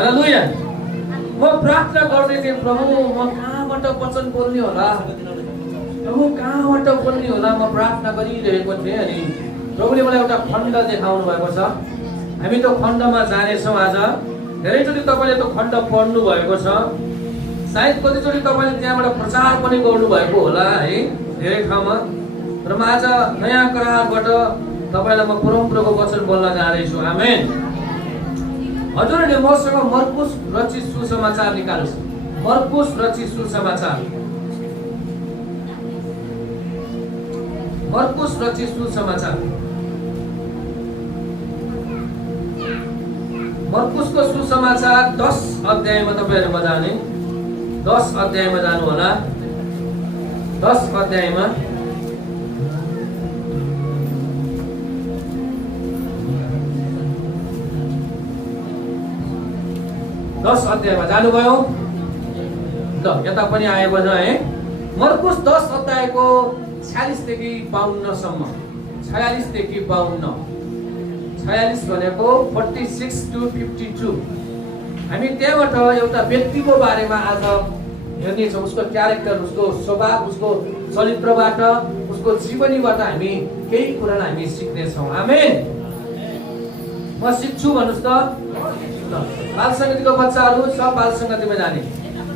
हालेलुया। म प्रार्थना गर्दै थिएँ, प्रभु म कहाँबाट वचन बोल्ने होला, प्रभु कहाँबाट बोल्ने होला, म प्रार्थना गरिरहेको थिएँ। अनि प्रभुले मलाई एउटा खण्ड देखाउनु भएको छ। हामी त्यो खण्डमा जानेछौँ आज। धेरैचोटि तपाईँले त्यो खण्ड पढ्नु भएको छ, सायद कतिचोटि तपाईँले त्यहाँबाट प्रचार पनि गर्नुभएको होला है, धेरै ठाउँमा। र म आज नयाँ करारबाट तपाईँलाई म परमप्रभुको वचन बोल्न जाँदैछु। आमेन। हजुरहरूले मसँग मर्कुस रचित सुसमाचार निकाल्नुहोस्। मर्कुस रचित सुसमाचार, मर्कुस रचित सुसमाचार, मर्कुसको सुसमाचार 10 अध्यायमा तपाईँहरूमा जाने, 10 अध्यायमा जानु होला। 10 अध्यायमा, जानुभयो ल, यता पनि आएको छ है। मर्कुस 10 अध्यायको 46 देखि 52 सम्म, 46 देखि 52, 46 भनेको 46 to 52। हामी त्यहाँबाट एउटा व्यक्तिको बारेमा आज हेर्नेछौँ, उसको क्यारेक्टर, उसको स्वभाव, उसको चरित्रबाट, उसको जीवनीबाट हामी केही कुरालाई हामी सिक्नेछौँ। आमेन। म सिक्छु भन्नुहोस् त। बाल सङ्गतिको बच्चाहरू सब बाल सङ्गतिमा जाने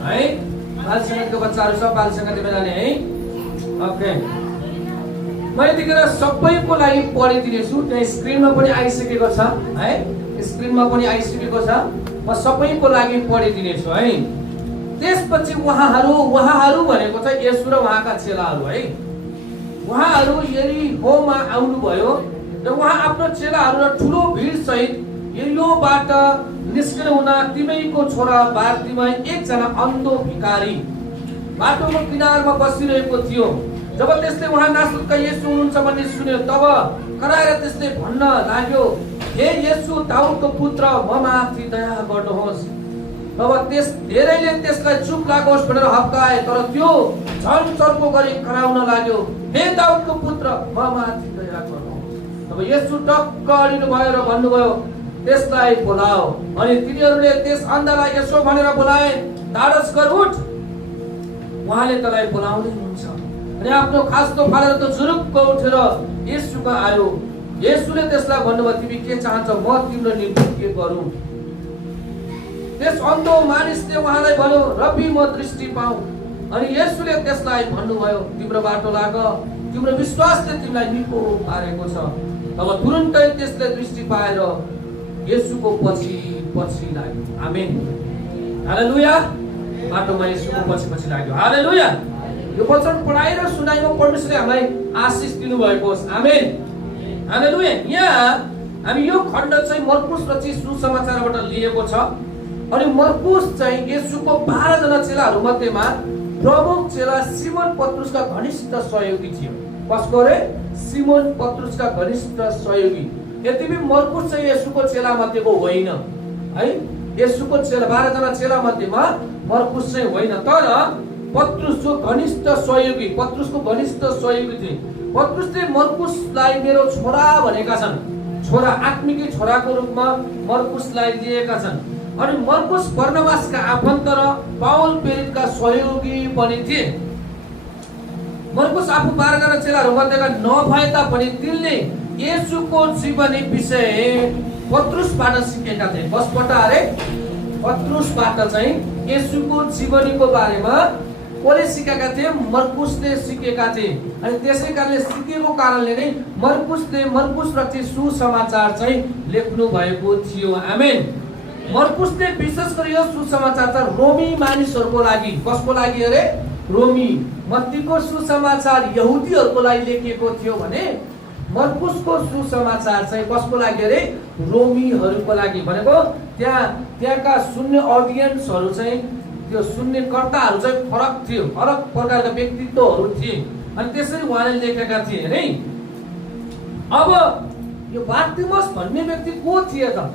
है, बाल सङ्गतिको बच्चाहरू सब बाल सङ्गतिमा जाने है। ओके, म यतिखेर सबैको लागि पढिदिनेछु। त्यहाँ स्क्रिनमा पनि आइसकेको छ है, स्क्रिनमा पनि आइसकेको छ। म सबैको लागि पढिदिनेछु है। त्यसपछि उहाँहरू भनेको चाहिँ येशू र उहाँका चेलाहरू है। उहाँहरू यरीहोमा आउनुभयो र उहाँ आफ्नो चेलाहरू र ठुलो भिड सहित यरीहोबाट निस्किन हुँदा तिमैको छोरा बारतिमै एकजना अन्धो भिखारी बाटोको किनारमा बसिरहेको थियो। जब त्यसले उहाँ नासरुतका येशू हुनुहुन्छ भन्ने सुन्यो, तब कराएर त्यसले भन्न लाग्यो, हे येशू दाउदको पुत्र, म माथि दया गर्नुहोस्। तब धेरैले त्यसलाई चुप लागोस् भनेर हप्काए, तर त्यो झन् चर्को गरी कराउन लाग्यो, हे दाउदको पुत्र, म माथि दया गर्नुहोस्। तब येशू टक्क अडिनु भयो र भन्नुभयो, त्यसलाई बोलाओ। अनि तिनीहरूले त्यस अन्धलाई यसो भनेर बोलाए, धाडस गर, उठ, उहाँले तँलाई बोलाउँदै हुनुहुन्छ। अनि आफ्नो खास्तो फालेर त जुरुक्क उठेर येशूमा आयो। येशूले त्यसलाई भन्नुभयो, तिमी के चाहन्छौ, म तिम्रो निम्ति के गरौँ? त्यस अन्धो मानिसले उहाँलाई भन्यो, रब्बी, म दृष्टि पाऊँ। अनि येशूले त्यसलाई भन्नुभयो, तिम्रो बाटो लाग, तिम्रो विश्वासले तिमीलाई निको पारेको छ। तब तुरुन्तै त्यसले दृष्टि पाएर येशूको पछि लाग्यो। आमेन। हालेलुया। बाटोमा येशूको पछि लाग्यो। हालेलुया। यो वचन पढाएर सुनाइमा परमेश्वरले हामीलाई आशिष दिनु भएको होस्। आमेन। हालेलुया। यहाँ हामी यो खण्ड चाहिँ मर्कुस रचित सुसमाचारबाट लिएको छ। अनि मर्कुस चाहिँ येशूको 12 जना चेलाहरू मध्येमा प्रमुख चेला सिमोन पत्रुसका घनिष्ठ सहयोगी थियो। कसको रे? सिमोन पत्रुसका घनिष्ठ सहयोगी। यद्यपि मर्कुस चाहिँ येशूको चेला मध्येको होइन है। येशूको चेला 12 जना चेला मध्येमा मर्कुस चाहिँ होइन, तर पत्रुस जो घनिष्ठ सहयोगी, पत्रुसको घनिष्ठ सहयोगी थिए। पत्रुसले मर्कुसलाई मेरो छोरा भनेका छन्। छोरा, आत्मिकी छोराको रूपमा मर्कुसलाई दिएका छन्। अनि मर्कुस बर्नबासका आफन्त र पाउल प्रेरितका सहयोगी पनि थिए। मर्कुस आफू 12 जना चेलाहरू मध्येका नभए तापनि तिनले येशूको जीवनी विषय पत्रुसबाट सिकेका थिए। कसबाट अरे? पत्रुसबाट चाहिँ येशूको जीवनीको बारेमा कसले सिकेका थिए? मर्कुसले सिकेका थिए। अनि त्यसै कारणले सिकेको कारणले नै मर्कुस रचित सुसमाचार चाहिँ लेख्नु भएको थियो। आमेन। मर्कुसले विशेष गरी यो सुसमाचार चाहिँ रोमी मानिसहरूको लागि, कसको लागि अरे? रोमी। मत्तीको सुसमाचार यहुदीहरूको लागि लेखिएको थियो भने मर्कुसको सुसमाचार चाहिँ कसको लागि अरे? रोमीहरूको लागि। भनेको त्यहाँका सुन्ने अडियन्सहरू चाहिँ, त्यो सुन्ने कर्ताहरू चाहिँ फरक थियो, फरक प्रकारका व्यक्तित्वहरू थिए। अनि त्यसरी उहाँले लेखेका थिए है। अब यो बार्तिमस भन्ने व्यक्ति को थिए त?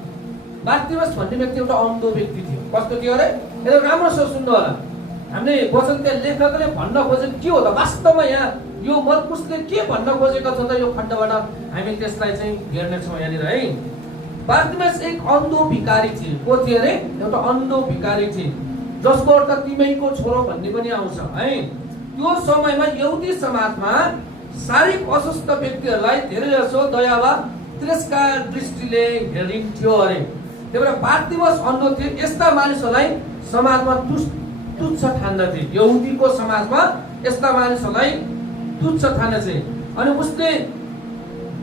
बार्तिमस भन्ने व्यक्ति एउटा अन्धो व्यक्ति थियो। कस्तो थियो अरे? यसो राम्रोसँग सुन्नु होला। हामीले वचन त्यहाँ लेखकले भन्न खोजेको के हो त? वास्तवमा यहाँ यो मर्कुसले के भन्न खोजेको छ त? यो खण्डबाट हामी त्यसलाई चाहिँ हेर्नेछौँ यहाँनिर है। बार्तिमेउस एक अन्धो भिखारी थिए। को थिए अरे? एउटा अन्धो भिखारी थिए, जसको अर्थ तिमैको छोरो भन्ने पनि आउँछ है। त्यो समयमा यहुदी समाजमा शारीरिक अस्वस्थ व्यक्तिहरूलाई धेरै जसो दया वा तिरस्कार दृष्टिले हेरिन्थ्यो अरे। त्यही भएर बार्तिमेउस अन्धो थिए। यस्ता मानिसहरूलाई समाजमा तुच्छ ठान्दथे। यहुदीको समाजमा यस्ता मानिसहरूलाई तुच्छ ठान्दथे। अनि उसले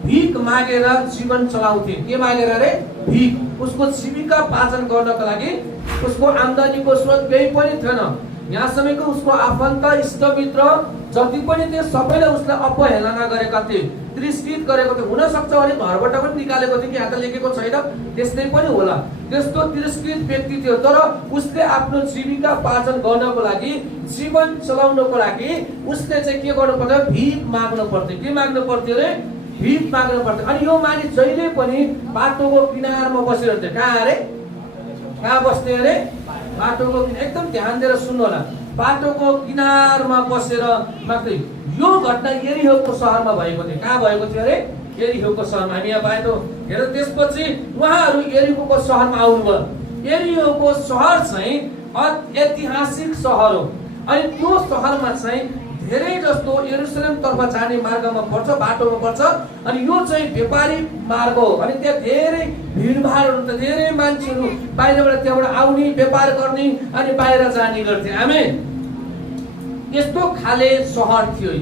भिख मागेर जीवन चलाउँथे। के मागेर अरे? भिख। उसको जीविका पार्जन गर्नको लागि उसको आम्दानीको स्रोत केही पनि थिएन। यहाँसम्मको उसको आफन्त इष्टमित्र जति पनि थिए सबैले उसलाई अपहेलना गरेका थिए, तिरस्कृत गरेको थियो। हुन सक्छ भने घरबाट पनि निकालेको थियो कि यहाँ त लेखेको छैन, त्यस्तै पनि होला। त्यस्तो तिरस्कृत व्यक्ति थियो, तर उसले आफ्नो जीविका पार्जन गर्नको लागि, जीवन चलाउनको लागि उसले चाहिँ के गर्नु पर्यो? भिख माग्नु पर्थ्यो। के माग्नु पर्थ्यो अरे? भिख माग्नु पर्थ्यो। अनि यो मानिस जहिले पनि बाटोको किनारमा बसिरहन्थ्यो। कहाँ अरे? कहाँ बस्ने अरे? बाटोको किनार। एकदम ध्यान दिएर सुन्नु होला। बाटोको किनारमा बसेर माग्दै। यो घटना यरीहोको सहरमा भएको थियो। कहाँ भएको थियो अरे? यरीहोको सहरमा। हामी यहाँ बाटो हेर, त्यसपछि उहाँहरू यरीहोको सहरमा आउनुभयो। यरीहोको सहर चाहिँ ऐतिहासिक सहर हो। अनि त्यो सहरमा चाहिँ धेरै जस्तो यरुसलेम तर्फ जाने मार्गमा पर्छ, बाटोमा पर्छ। अनि यो चाहिँ व्यापारिक मार्ग हो। अनि त्यहाँ धेरै भिडभाड हुन्छ, धेरै मान्छेहरू बाहिरबाट त्यहाँबाट आउने, व्यापार गर्ने अनि बाहिर जाने गर्थे। आमेन। यस्तो खाले सहर थियो।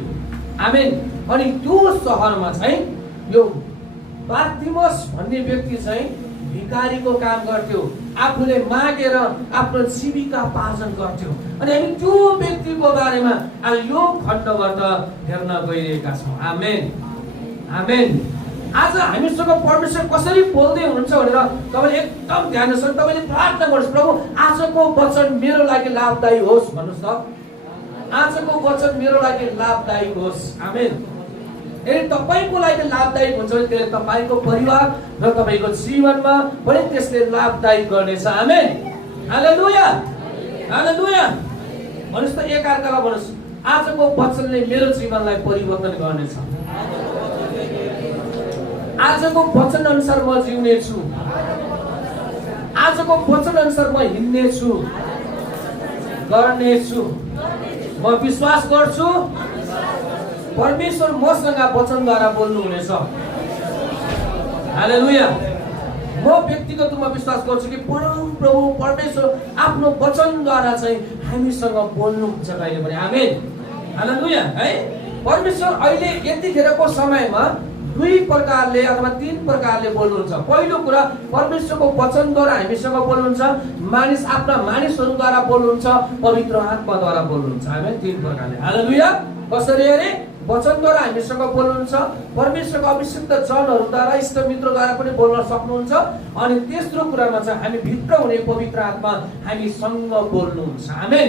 आमेन। अनि त्यो सहरमा चाहिँ यो बार्तिमेउस भन्ने व्यक्ति चाहिँ भिखारीको काम गर्थ्यो, आफूले मागेर आफ्नो जीविका पार्जन गर्थ्यो। अनि हामी त्यो व्यक्तिको बारेमा आज यो खण्डबाट हेर्न गइरहेका छौँ। आमेन। आमेन। आज हामीसँग परमेश्वर कसरी बोल्दै हुनुहुन्छ भनेर तपाईँले एकदम ध्यान दिनुहोस्। तपाईँले प्रार्थना गर्नुहोस्, प्रभु आजको वचन मेरो लागि लाभदायी होस् भन्नुहोस् त। आजको वचन मेरो लागि लाभदायी होस्। आमेन। यदि तपाईको लागि लाभदायक हुन्छ भने त्यसले तपाईको परिवार र तपाईको जीवनमा पनि त्यसले लाभदायक गर्नेछ। आमेन। हालेलुया। हालेलुया। भन्नुहोस् त एकअर्कालाई भन्नुहोस्, आजको वचनले मेरो जीवनलाई परिवर्तन गर्नेछ। आजको वचन अनुसार म जिउने छु। आजको वचन अनुसार म हिँड्ने छु, गर्ने छु। म विश्वास गर्छु परमेश्वर मसँग वचनद्वारा बोल्नु हुनेछ। हालेलुया। म व्यक्तिगत रूपमा विश्वास गर्छु कि प्रभु परमेश्वर आफ्नो वचनद्वारा चाहिँ हामीसँग बोल्नुहुन्छ कहिले पनि। आमेन। हालेलुया। है परमेश्वर अहिले यतिखेरको समयमा दुई प्रकारले अथवा तीन प्रकारले बोल्नुहुन्छ। पहिलो कुरा परमेश्वरको वचनद्वारा हामीसँग बोल्नुहुन्छ, आफ्ना मानिसहरूद्वारा बोल्नुहुन्छ, पवित्र आत्माद्वारा बोल्नुहुन्छ। आमेन। तीन प्रकारले। हालेलुया। कसरी अरे? वचनद्वारा हामीसँग बोल्नुहुन्छ, परमेश्वरको अभिषिक्त जनहरूद्वारा, इष्टमित्रद्वारा पनि बोल्न सक्नुहुन्छ। अनि तेस्रो कुरामा चाहिँ हामी भित्र हुने पवित्र आत्मा हामीसँग बोल्नुहुन्छ। आमेन।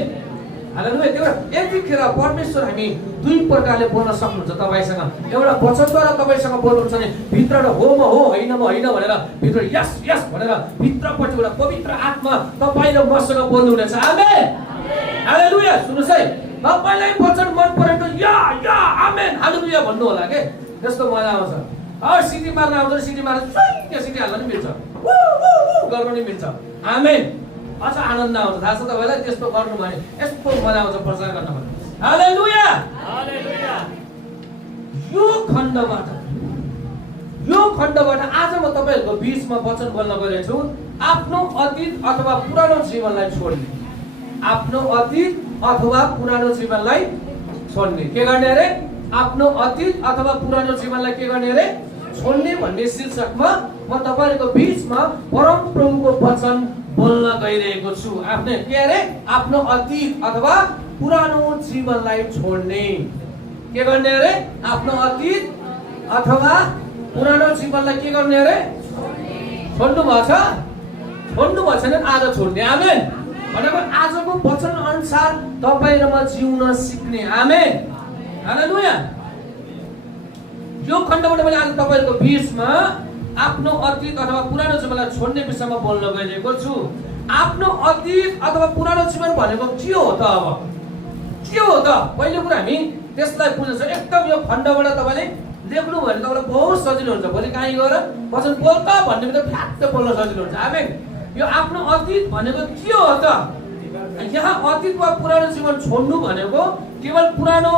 हालेलुया। त्यो यतिखेर परमेश्वर हामी दुई प्रकारले बोल्न सक्नुहुन्छ तपाईसँग। एउटा वचनद्वारा तपाईसँग बोल्नुहुन्छ भने भित्रबाट हो म हो, होइन म होइन भनेर भित्र यस यस भनेर भित्रपट्टिबाट पवित्र आत्मा तपाईँ र मसँग बोल्नुहुनेछ। आमेन। हालेलुया। सुन्नुहोस् है, तपाईलाई वचन मन परेको या या आमेन हालेलुया भन्नु होला के, त्यस्तो मजा आउँछ। सिटी मार्न आउँछ, सिटी मार्न त्यो सिटी हाल्न नि मिल्छ, गर्नु नि मिल्छ। आमेन। अझ आनन्द आउँछ। थाहा छ तपाईँलाई, त्यस्तो गर्नु भने यस्तो मजा आउँछ प्रचार गर्न भने। हालेलुया। हालेलुया। यो खण्डबाट आज म तपाईँहरूको बीचमा वचन बोल्न गएको छु। आफ्नो अतीत अथवा पुरानो जीवनलाई छोड्ने। आफ्नो अतीत अथवा पुरानो जीवनलाई छोड्ने। के गर्ने अरे? आफ्नो अतीत अथवा पुरानो जीवनलाई के गर्ने अरे? छोड्ने भन्ने शीर्षकमा म तपाईहरुको बीचमा परम प्रभुको वचन बोल्न गइरहेको छु। आफ्नो के अरे? आफ्नो अतीत अथवा पुरानो जीवनलाई छोड्ने। के गर्ने अरे? आफ्नो अतीत अथवा पुरानो जीवनलाई के गर्ने अरे? छोड्नु भएको छ? छोड्नु भएको छैन, आज छोड्ने। आमेन। भनेको आजको वचन अनुसार तपाईँ र म जिउन सिक्ने। आमेन। हालेलुया। यो खण्डबाट मैले आज तपाईहरुको बीचमा आफ्नो अतीत अथवा पुरानो जीवनलाई छोड्ने विषयमा बोल्न गइरहेको छु। आफ्नो अतीत अथवा पुरानो जीवन भनेको के हो त? अब के हो त? पहिलो कुरा हामी त्यसलाई बुझ्छ। एकदम यो खण्डबाट तपाईँले लेख्नु भने तपाईँलाई बहुत सजिलो हुन्छ। भोलि कहीँ गएर वचन बोल्दा भन्ने बित्तिकै फ्याक्क बोल्न सजिलो हुन्छ। आमेन। यो आफ्नो अतीत भनेको के हो त? यहाँ अतीत वा पुरानो जीवन छोड्नु भनेको केवल पुरानो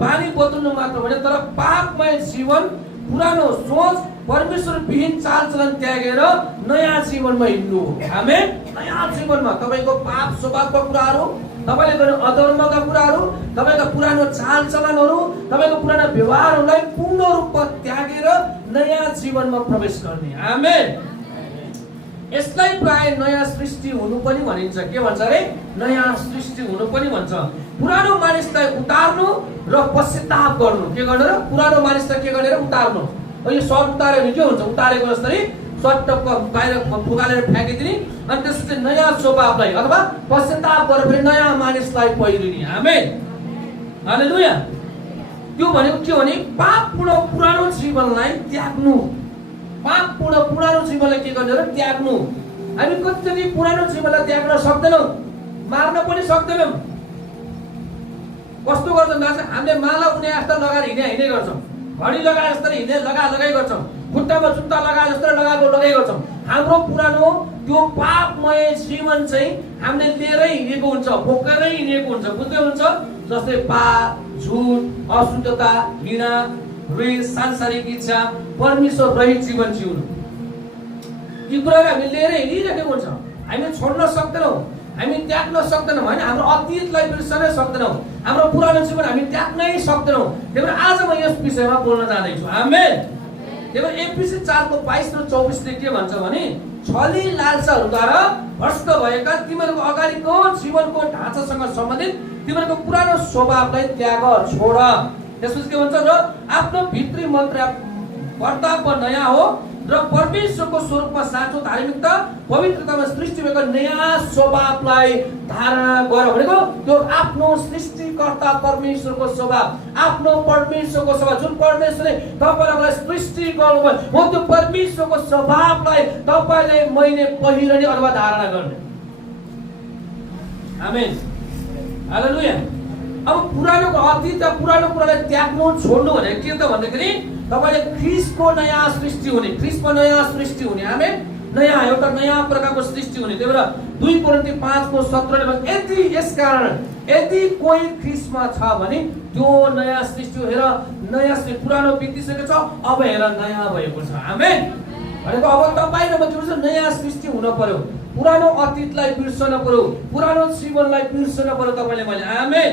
बानी बदल्नु मात्र होइन, तर पापमय जीवन, पुरानो सोच, परमेश्वर विहीन चालचलन त्यागेर नयाँ जीवनमा हिँड्नु हो। आमेन। नयाँ जीवनमा तपाईँको पाप स्वभावका कुराहरू, तपाईँले गर्ने अधर्मका कुराहरू, तपाईँका पुरानो चालचलनहरू, तपाईँको पुरानो व्यवहारहरूलाई पूर्ण रूपमा त्यागेर नयाँ जीवनमा प्रवेश गर्ने। आमेन। यसलाई प्राय नयाँ सृष्टि हुनु पनि भनिन्छ। के भन्छ अरे? नयाँ सृष्टि हुनु पनि भन्छ। पुरानो मानिसलाई उतार्नु र पश्चाताप गर्नु। के गर्नु र? पुरानो मानिसलाई के गरेर उतार्नु। यो सर्ट उतार्यो भने के हुन्छ? उतारेको जस्तै सट्ट बाहिर फुकालेर फ्याँकिदिने, अनि त्यसपछि नयाँ स्वभावलाई अथवा पश्चाताप गरेर फेरि नयाँ मानिसलाई पहिरिने। आमेन। हालेलुया। त्यो भनेको के भने पापपूर्ण पुरानो जीवनलाई त्याग्नु। पापपूर्ण पुरानो जीवनलाई के गर्ने र? त्याग्नु। हामी कतिचोटि पुरानो जीवनलाई त्याग्न सक्दैनौँ, मार्न पनि सक्दैनौँ। कस्तो गर्छौँ दाजु? हामीले माला उनी जस्तो लगाएर हिँडे गर्छौँ, घडी लगाए जस्तो हिँडे लगाइ गर्छौँ, खुट्टामा जुत्ता लगाए जस्तो लगाइ गर्छौँ। हाम्रो पुरानो त्यो पापमय जीवन चाहिँ हामीले लिएरै हिँडेको हुन्छ, बोकेरै हिँडेको हुन्छ। बुझ्दै हुन्छ? जस्तै पाप, झुट, अशुद्धता, घृणा, द्वेष, सांसारिक इच्छा, परमेश्वर रहित जीवन जिउनु, यी कुराहरू हामीले लिएरै हिँडिरहेको हुन्छ। हामी छोड्न सक्दैनौँ, हामी त्याग्न सक्दैनौँ होइन। हाम्रो अतीतलाई बिर्सनै सक्दैनौँ, हाम्रो पुरानो जीवन हामी त्याग्नै सक्दैनौँ। त्यही भएर आज म यस विषयमा बोल्न जाँदैछु। आमेन। त्यही भएर एफिसी 4:22 र 24 के भन्छ भने, छली लालसाहरूद्वारा भ्रष्ट भएका तिमीहरूको अगाडिको जीवनको ढाँचासँग सम्बन्धित तिमीहरूको पुरानो स्वभावलाई त्याग, छोड। त्यसपछि के भन्छ? र आफ्नो भित्री मन्त्र कर्तव्य नयाँ हो र परमेश्वरको स्वरूपमा साँचो धार्मिकता, पवित्रतामा सृष्टि भएको नयाँ स्वभावलाई धारणा गर भनेको त्यो आफ्नो सृष्टिकर्ता परमेश्वरको स्वभाव, आफ्नो परमेश्वरको स्वभाव, जुन परमेश्वरले तपाईँलाई सृष्टि गर्नुभयो, हो त्यो परमेश्वरको स्वभावलाई तपाईँले मैले पहिरने अथवा धारणा गर्ने। आमेन। हालेलुया। अब पुरानोको अतीत र पुरानो कुरालाई त्याग्नु, छोड्नु भनेको के त भन्दाखेरि तपाईँले ख्रिस्टको नयाँ सृष्टि हुने, ख्रिस्टमा नयाँ सृष्टि हुने। आमेन। नयाँ एउटा नयाँ प्रकारको सृष्टि हुने। त्यही भएर 2 कोरिन्थी 5:17 मा यसकारण यदि कोही ख्रिस्टमा छ भने त्यो नयाँ सृष्टि हो। हेर, नयाँ सृष्टि, पुरानो बितिसकेको छ, अब हेर नयाँ भएको छ। आमेन। भनेको अब तपाईँ र म के भन्छ? नयाँ सृष्टि हुन पर्यो। पुरानो अतीतलाई बिर्सन पर्यो, पुरानो जीवनलाई बिर्सन पर्यो तपाईँले मैले। आमेन।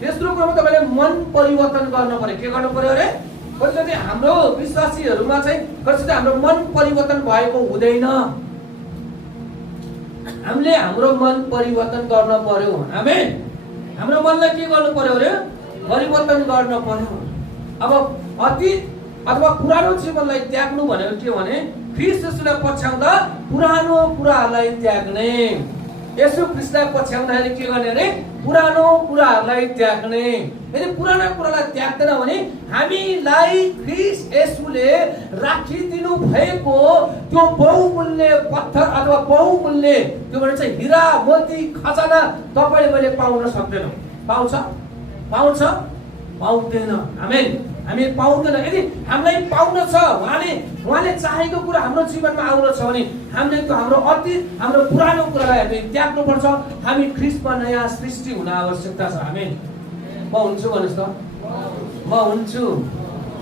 तेस्रो कुरामा तपाईँले मन परिवर्तन गर्न पर्यो। के गर्नु पर्यो अरे? कतिचोटि हाम्रो विश्वासीहरूमा चाहिँ कतिचोटि हाम्रो मन परिवर्तन भएको हुँदैन। हामीले हाम्रो मन परिवर्तन गर्न पर्यो। आमेन। हाम्रो मनलाई के गर्नु पर्यो अरे? परिवर्तन गर्न पर्यो। अब अतीत अथवा पुरानो जीवनलाई त्याग्नु भनेको के भने ख्रिस्ट येशूलाई पछ्याउँदा पुरानो कुराहरूलाई त्याग्ने। येशू ख्रिस्टलाई पछ्याउँदाखेरि के गर्ने अरे? पुरानो कुराहरूलाई त्याग्ने। यदि पुरानो कुरालाई त्याग्दैन भने हामीलाई ख्रिस्ट येशूले राखिदिनु भएको त्यो बहुमूल्य पत्थर अथवा बहुमूल्य त्यो भने चाहिँ हिरा, मोती, खजाना तपाईँले मैले पाउन सक्दैनौँ। पाउँछ? पाउँदैन। आमेन। हामी पाउँदैन। यदि हामीलाई पाउन छ, उहाँले चाहेको कुरा हाम्रो जीवनमा आउन छ भने हामीले त्यो हाम्रो अतीत, हाम्रो पुरानो कुरालाई हामी त्याग्नुपर्छ। हामी ख्रिस्टमा नयाँ सृष्टि हुन आवश्यकता छ। आमेन। म हुन्छु भन्नुहोस् त। म हुन्छु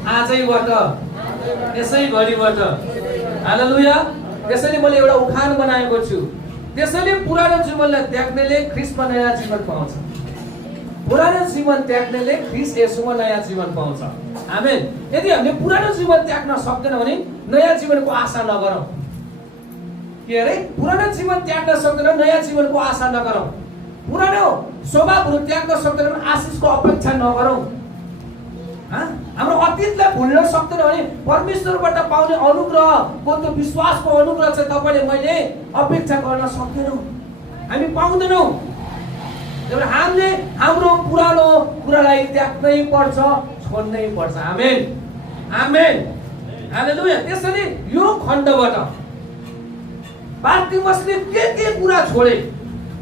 आजैबाट, यसै घडीबाट। हालेलुया। त्यसैले मैले एउटा उखान बनाएको छु, त्यसैले पुरानो जीवनलाई त्याग्नेले ख्रिस्टमा नयाँ जीवन पाउँछ, पुरानो जीवन त्याग्नेले ख्रिस्ट येशूमा नयाँ जीवन पाउँछ। आमेन। यदि हामीले पुरानो जीवन त्याग्न सक्दैन भने नयाँ जीवनको आशा नगरौँ। के अरे? पुरानो जीवन त्याग्न सक्दैन, नयाँ जीवनको आशा नगरौँ। पुरानो स्वभावहरू त्याग्न सक्दैन भने आशिषको अपेक्षा नगरौँ। हाम्रो अतीतलाई भुल्न सक्दैन भने परमेश्वरबाट पाउने अनुग्रहको त्यो विश्वासको अनुग्रह चाहिँ तपाईँले मैले अपेक्षा गर्न सक्दैनौँ, हामी पाउँदैनौँ। हामीले हाम्रो पुरानो कुरालाई त्याग्नै पर्छ, छोड्नै पर्छ। आमेन। आमेन। हालेलुया। त्यसैले यो खण्डबाट बारतिमसले के कुरा छोडे,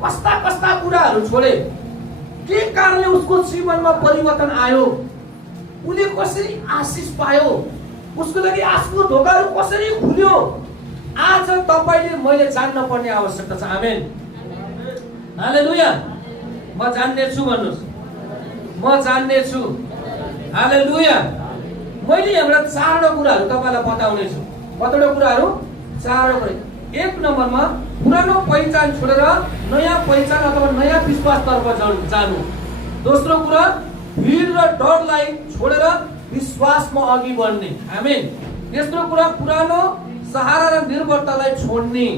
कस्ता कुराहरू छोडे, के कारणले उसको जीवनमा परिवर्तन आयो, उसले कसरी आशिष पायो, उसको लागि आशिषको ढोकाहरू कसरी खुल्यो, आज तपाईले मैले जान्न पर्ने आवश्यकता छ। आमेन, हालेलुया। म जान्ने छु भन्नुस्, म जान्ने छु। हालेलुया। मैले एउटा 4 कुराहरू तपाईलाई बताउने छु। कतिवटा कुराहरू? 4 कुरा। 1 नम्बरमा पुरानो पहिचान छोडेर नयाँ पहिचान अथवा नयाँ विश्वासतर्फ जानु। दोस्रो कुरा भीड र डरलाई छोडेर विश्वासमा अघि बढ्ने। आमेन। तेस्रो कुरा पुरानो सहारा र निर्भरतालाई छोड्ने।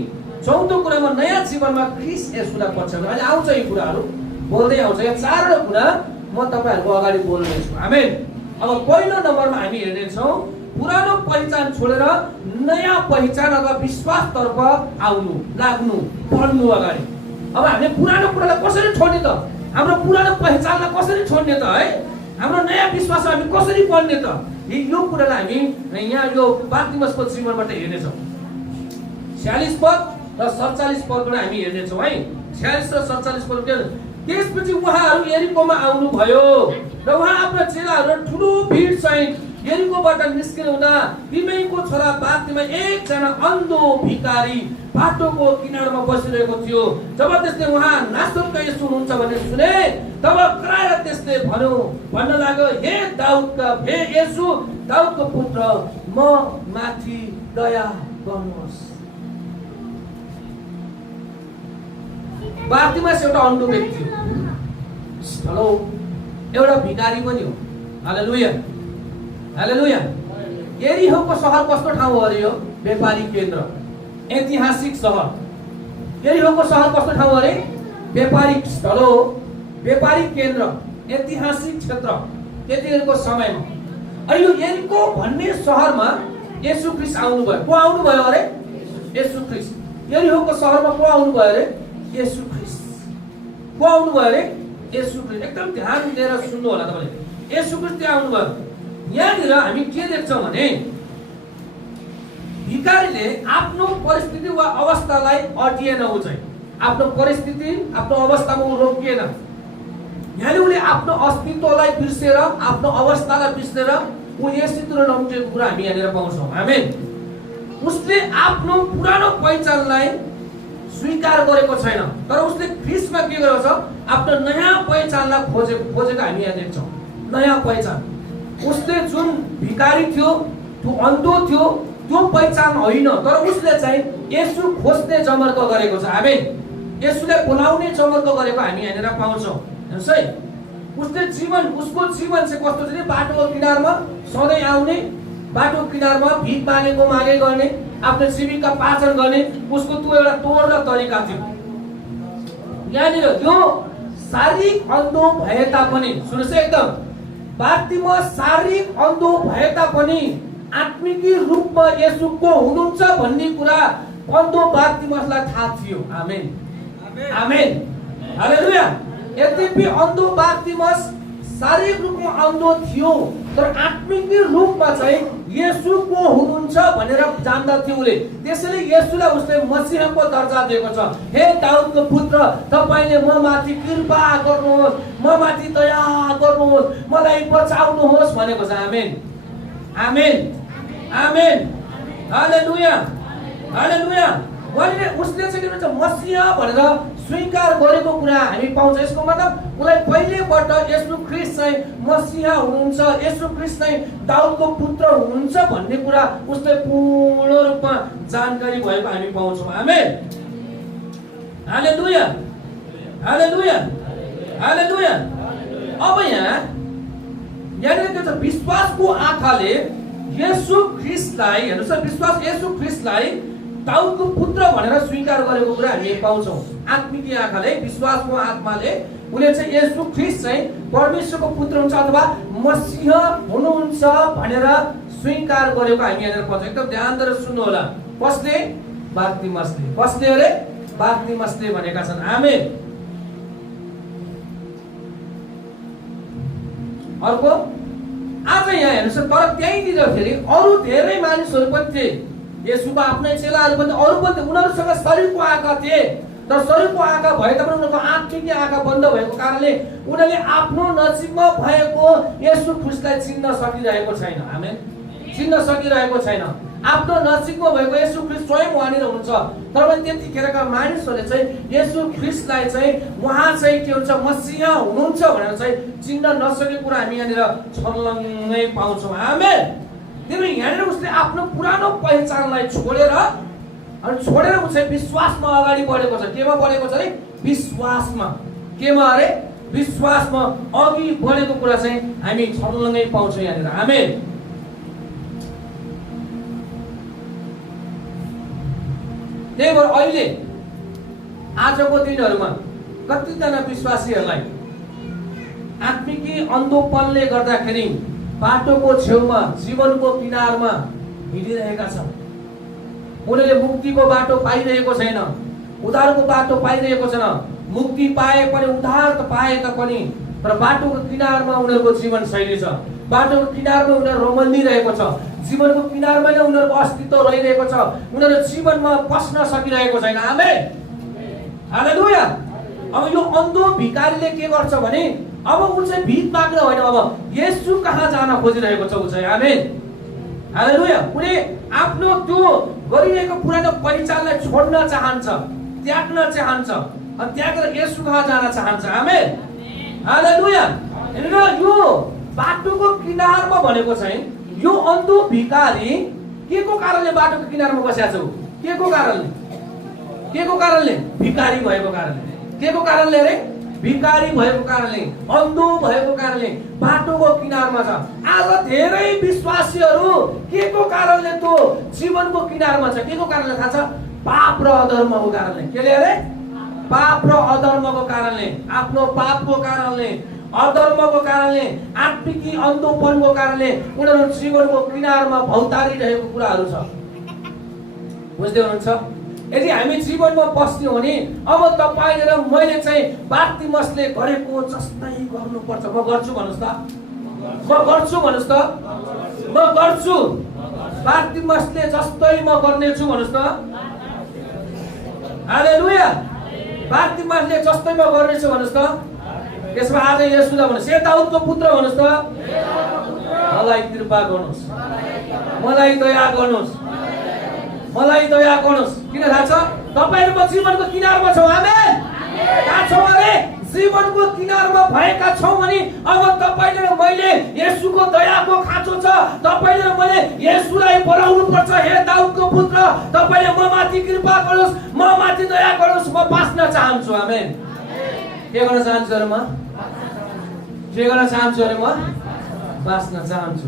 चौथो कुरामा नयाँ जीवनमा ख्रीष्ट येशूलाई पछ्याउनु। अहिले आउँछ यी कुराहरू बोल्दै आउँछ। यो 4 कुरा म तपाईहरुको अगाडि बोल्ने छु। आमेन। अब पहिलो नम्बरमा हामी हेर्ने छौं पुरानो पहिचान छोडेर नयाँ पहिचान अथवा विश्वासतर्फ आउनु, लाग्नु, बढ्नु अगाडि। अब हामीले पुरानो कुरालाई कसरी छोड्ने त? हाम्रो पुरानो पहिचानलाई कसरी छोड्ने त है? हाम्रो नयाँ विश्वास हामी कसरी बढ्ने त? यो कुरालाई हामी यहाँ यो बार्तिमसको जीवनबाट हेर्ने छौं। 46 पद र 47 पदबाट हामी हेर्ने छौं है। 46 र 47 पद के? त्यसपछि उहाँहरू यरीकोमा आउनु भयो र उहाँ आफ्ना चेलाहरू ठुलो भीड सहित यरीकोबाट निस्किन हुँदा तिमैको छोरा बार्तिमै एकजना अन्धो भिखारी बाटोको किनारमा बसिरहेको थियो। जब त्यसले उहाँ नासरतका येशू हुनुहुन्छ भन्ने सुने तब कराएर त्यसले भन्न लाग्यो, हे दाउदका हे येशू दाउदको पुत्र म माथि दया गर्नुहोस्। बार्तिमस एउटा अन्धो व्यक्ति हो। हेलो, एउटा भिखारी पनि हो। हालेलुया, हालेलुया। यरीहोको शहर कस्तो ठाउँ हो अरे? यो व्यापारिक केन्द्र, ऐतिहासिक शहर। यरीहोको शहर कस्तो ठाउँ अरे? व्यापारिक, हेलो, व्यापारिक केन्द्र, ऐतिहासिक क्षेत्र त्यतिखेरको समयमा। अनि यो यरीको भन्ने शहरमा येशू ख्रीष्ट आउनु भयो। को आउनु भयो अरे? येशू ख्रीष्ट। यरीहोको शहरमा को आउनु भयो अरे? येशू ख्रीष्ट। को आउनु भयो अरे? येशू ख्रीष्ट। एकदम ध्यान दिएर सुन्नु होला तपाईले। येशू ख्रीष्ट आउनु भयो। यहाँनिर हामी के देख्छौं भने भिखारीले आफ्नो परिस्थिति वा अवस्थालाई अटिएन। उ चाहिँ आफ्नो परिस्थिति आफ्नो अवस्थामा उ रोकिएन। यहाँले उले आफ्नो अस्तित्वलाई बिर्सेर आफ्नो अवस्थालाई बिर्सेर उ येशूतिर नउठेको कुरा हामी यहाँनिर पाउँछौं। आमेन। उसले आफ्नो पुरानो पहिचानलाई स्वीकार गरेको छैन, तर उसले ख्रीष्टमा के गरेको छ? आफ्नो नयाँ पहिचानलाई खोजेको हामी यहाँ देख्छौं। नयाँ पहिचान। उसले जुन भिखारी थियो, त्यो अन्धो थियो, त्यो पहिचान होइन, तर उसले चाहिँ येशू खोज्ने जमर्क गरेको छ। आमेन। येशूलाई बोलाउने जमर्क गरेको हामी यहाँनिर पाउँछौं। हेर्नुस् है, उसको जीवन चाहिँ कस्तो थियो? बाटोको किनारमा सधैँ आउने, बाटो किनारमा भिख मागे गर्ने, आफ्नो जीविका पाचन गर्ने, उसको त्यो एउटा तोड र तरिका थियो। यहाँनिर त्यो शारीरिक अन्धो भए तापनि, सुन्नुस् है, एकदम बार्तिमस शारीरिक अन्धो भए तापनि आत्मिकी रूपमा येशू को हुनुहुन्छ भन्ने कुरा अन्धो बार्तिमसलाई थाहा थियो। आमेन, आमेन, हालेलुया। यद्यपि अन्धो बार्तिमस शारीरिक रूपमा अन्धो थियो, तर आत्मिक रूपमा चाहिँ येशू को हुनुहुन्छ भनेर जान्दथ्यो उले। त्यसैले येशूलाई उसले मसीहको दर्जा दिएको छ। हे दाउदको पुत्र, तपाईले म माथि कृपा गर्नुहोस्, म माथि दया गर्नुहोस्, मलाई बचाउनुहोस् भनेको छ। आमेन, आमेन, आमेन, हालेलुया, हालेलुया। उसले चाहिँ के भन्छ? मसीह भनेर स्वीकार गरेको कुरा हामी पाउँछ। यसको मतलब उलाई पहिलेबाट येशू ख्रीष्ट चाहिँ मसीह हुनुहुन्छ, येशू ख्रीष्ट चाहिँ दाउदको पुत्र हुनुहुन्छ भन्ने कुरा उसले पूर्ण रूपमा जानकारी भएको हामी पाउँछौँ। आमेन, हालेलुया, हालेलुया, हालेलुया। अब यहाँनिर के छ? विश्वासको आँखाले येशू ख्रीष्टलाई, हेर्नुस्, विश्वास येशू ख्रीष्टलाई दाउदको पुत्र भनेर स्वीकार गरेको कुरा हामी पाउँछौं। आत्मिक आँखाले, विश्वासको आत्माले उले चाहिँ येशू ख्रीष्ट चाहिँ परमेश्वरको पुत्र हुन्छ अथवा मसीह हुनुहुन्छ भनेर स्वीकार गरेको हामी यहाँनिर पाउँछौँ। एकदम ध्यान दिएर सुन्नु होला। कसले? बार्तिमसले। कसले अरे? बार्तिमसले भनेका छन्। आमेन। अर्को आज यहाँ हेर्नुस्, तर त्यहीँनिर फेरि अरू धेरै मानिसहरू पनि थिए। येशूको आफ्नै चेलाहरू पनि, अरू पनि, उनीहरूसँग शरीरको आँखा थिए, तर शरीरको आँखा भए तापनि उनीहरूको आत्मिक आँखा बन्द भएको कारणले उनीहरूले आफ्नो नजिकमा भएको येशू ख्रीष्टलाई चिन्न सकिरहेको छैन। आमेन। चिन्न सकिरहेको छैन। आफ्नो नजिकमा भएको येशू ख्रीष्ट स्वयं वहाँनिर हुनुहुन्छ, तर पनि त्यतिखेरका मानिसहरूले चाहिँ येशू ख्रीष्टलाई चाहिँ उहाँ चाहिँ के हुन्छ मसीहा हुनुहुन्छ भनेर चाहिँ चिन्न नसकेको कुरा हामी यहाँनिर छर्लङ्गै पाउँछौँ। आमेन। त्यही भएर यहाँनिर उसले आफ्नो पुरानो पहिचानलाई छोडेर ऊ चाहिँ विश्वासमा अगाडि बढेको छ। केमा बढेको छ अरे? विश्वासमा। केमा अरे? विश्वासमा अघि बढेको कुरा चाहिँ हामी छर्लङ्गै पाउँछौँ यहाँनिर। आमेन। त्यही भएर अहिले आजको दिनहरूमा कतिजना विश्वासीहरूलाई आत्मिकी अन्धोपनले गर्दाखेरि बाटोको छेउमा जीवनको किनारमा हिँडिरहेका छन्। उनीहरूले मुक्तिको बाटो पाइरहेको छैन, उद्धारको बाटो पाइरहेको छैन। मुक्ति पाए पनि उद्धार त पाए तापनि तर बाटोको किनारमा उनीहरूको जीवन शैली छ। बाटोको किनारमा उनीहरू रोमल्लिरहेको छ। जीवनको किनारमा नै उनीहरूको अस्तित्व रहिरहेको छ। उनीहरू जीवनमा पस्न सकिरहेको छैन। आमेन। हालेलुया। अब यो अन्धो भिखारीले के गर्छ भने अब ऊ चाहिँ भिख माग्न होइन, अब येशू कहाँ जान खोजिरहेको छ ऊ चाहिँ। आमेन। हालेलुया। उनी आफ्नो त्यो गरिरहेको पुरानो पहिचानलाई छोड्न चाहन्छ, त्याग्न चाहन्छ, अनि त्यागेर येशू कहाँ जान चाहन्छ। आमेन। हालेलुया। यो बाटोको किनारमा भनेको चाहिँ यो अन्धो भिखारी के को कारणले बाटोको किनारमा बसेको छ? के को कारणले? के को कारणले? भिखारी भएको कारणले। के को कारणले अरे? भिखारी भएको कारणले, अन्धो भएको कारणले बाटोको किनारमा छ। आज धेरै विश्वासीहरू के को कारणले त्यो जीवनको किनारमा छ? के को कारणले थाहा छ? पाप र अधर्मको कारणले। केले अरे? पाप र अधर्मको कारणले, आफ्नो पापको कारणले, अधर्मको कारणले, आत्मिकी अन्धोपनको कारणले उनीहरू जीवनको किनारमा भौतारिरहेको कुराहरू छ। बुझ्दै हुनुहुन्छ? यदि हामी जीवनमा बस्यौँ भने अब तपाईले र मैले चाहिँ बार्तिमसले गरेको जस्तै गर्नुपर्छ। म गर्छु भन्नुस् त। म गर्छु भन्नुस् त। म गर्छु। बार्तिमसले जस्तै म गर्नेछु भन्नुस् त। हालेलुया। बार्तिमसले जस्तै म गर्नेछु भन्नुस् त। त्यसमा आज येशूलाई भन्नुस्, हे दाउदको पुत्र भन्नुस् त। मलाई कृपा गर्नुस्, मलाई दया गर्नुस्, मलाई दया गर्नुस्। किन थाहा छ? तपाईहरुको जीवनको किनारमा छौ। आमेन। कहाँ छौ अरे? जीवनको किनारमा भएका छौ भने अब तपाईले र मैले येशूको दयाको खाँचो छ। तपाईले र मैले येशूलाई बोलाउनु पर्छ, हे दाउदको पुत्र तपाईले म माथि कृपा गर्नुस्, म माथि दया गर्नुस्, म बाँच्न चाहन्छु। आमेन। के गर्न चाहन्छु अरे? म के गर्न चाहन्छु अरे? म बाँच्न चाहन्छु।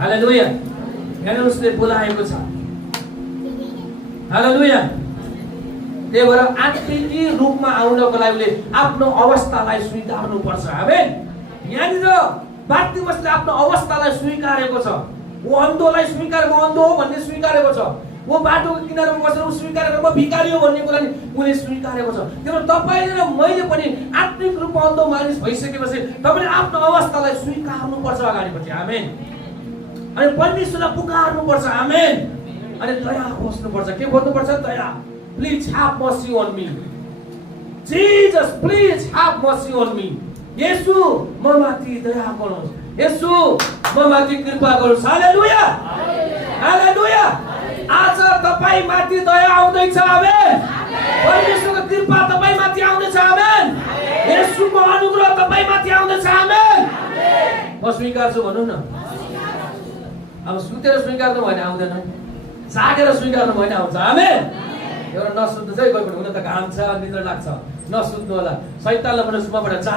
हालेलुया। यहाँ उसले बोलाएको छ। हालेलुया। त्यही भएर आत्मिकी रूपमा आउनको लागि उसले आफ्नो अवस्थालाई स्वीकार्नु पर्छ। आमेन। यहाँनिर बार्तिमसले आफ्नो अवस्थालाई स्वीकारेको छ। ऊ अन्धोलाई स्वीकारेको, अन्धो हो भन्ने स्वीकारेको छ। वो बाटोको किनारमा बसेर ऊ स्वीकारेको, म भिखारी हो भन्ने कुरा नि उले स्वीकारेको छ। त्यही तपाईले र मैले पनि आत्मिक रूपमा अन्धो मानिस भइसकेपछि तपाईले आफ्नो अवस्थालाई स्वीकार्नु पर्छ अगाडिपट्टि। आमेन। अनि परमेश्वरलाई पुकार्नु पर्छ। आमेन। अनि दया खोज्नु पर्छ। के खोज्नु पर्छ? दया। Please have mercy on me. Jesus please have mercy on me. येशू म माथि दया गर्नुहोस्। येशू म माथि कृपा गर्नुहोस्। हालेलुया। हालेलुया। आज तपाई माथि दया आउँदैछ। आमेन। परमेश्वरको कृपा तपाई माथि आउँदैछ। आमेन। येशूको अनुग्रह तपाई माथि आउँदैछ। आमेन। म स्वीकार्छु भन्नु न। अब सुतेर स्वीकार्नु भएन आउँदैन, जागेर स्वीकार्नु भएन आउँछ। आमेन। एउटा नसुत्नु चाहिँ गयो भने हुन त घाम छ, निद्रा लाग्छ, नसुत्नु होला। शैतानलाई भन्नुहोस् मबाट जा,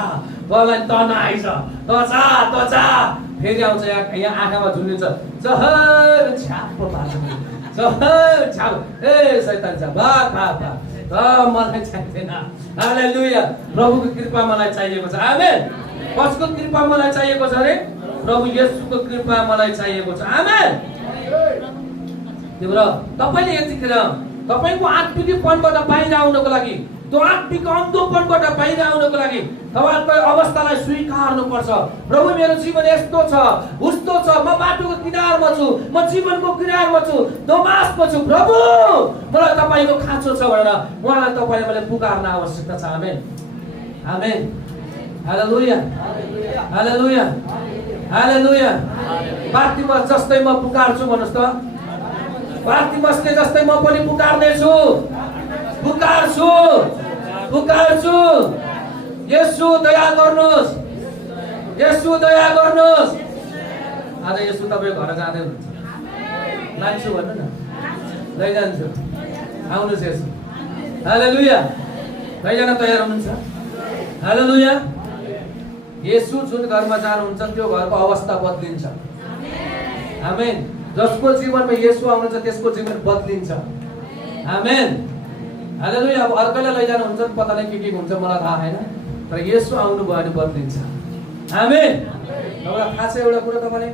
तँलाई त नआइज, त जा, त जा। फेरि आउँछ यहाँ आँखामा झुलिन्छ, छ्याप पार्छ, छ्याप। ए शैतान छ, भाग भाग भाग। मलाई चाहिँदैन। हालेलुया। प्रभुको कृपा मलाई चाहिएको छ। आमेन। कसको कृपा मलाई चाहिएको छ अरे? प्रभु येशूको कृपा मलाई चाहिएको छ। आमेन। त्यही भएर तपाईले यतिखेर तपाईको आत्मिकपनबाट बाहिर आउनको लागि त्यो आत्मिक अन्धोपनबाट बाहिर आउनको लागि तपाईको अवस्थालाई स्वीकार्नुपर्छ। प्रभु मेरो जीवन यस्तो छ, उस्तो छ, म बाटोको किनारमा छु, म जीवनको किनारमा छु, दोमासमा छु, प्रभु मलाई तपाईको खाँचो छ भनेर उहाँलाई तपाईले मैले पुकार्न आवश्यकता छ। आमेन आमेन हालेलुया हालेलुया हालेलुया। बार्तिमस जस्तै म पुकार्छु भन्नुस् त। बार्तिमसले जस्तै म पनि पुकार्ने छु, पुकार्छु पुकार्छु। येशू दया गर्नुहोस्, येशू दया गर्नुहोस्। आज येशू तपाईको घर जाँदै हुनुहुन्छ, लान्छु भन्नु न, लैजान्छु। आउनुहोस् येशू। हालेलुया। कहिलेजना तयार हुनुहुन्छ? हालेलुया। येशू जुन घरमा जानुहुन्छ त्यो घरको अवस्था बदलिन्छ। आमेन। जसको जीवनमा येशू आउनुहुन्छ त्यसको जीवन बदलिन्छ। आमेन। हालेलुया। अब अर्कैलाई लैजानु हुन्छ पता नै के हुन्छ मलाई थाहा छैन, तर येशू आउनु भयो भने बदलिन्छ। आमेन। तपाईँलाई थाहा छ एउटा कुरा, तपाईँले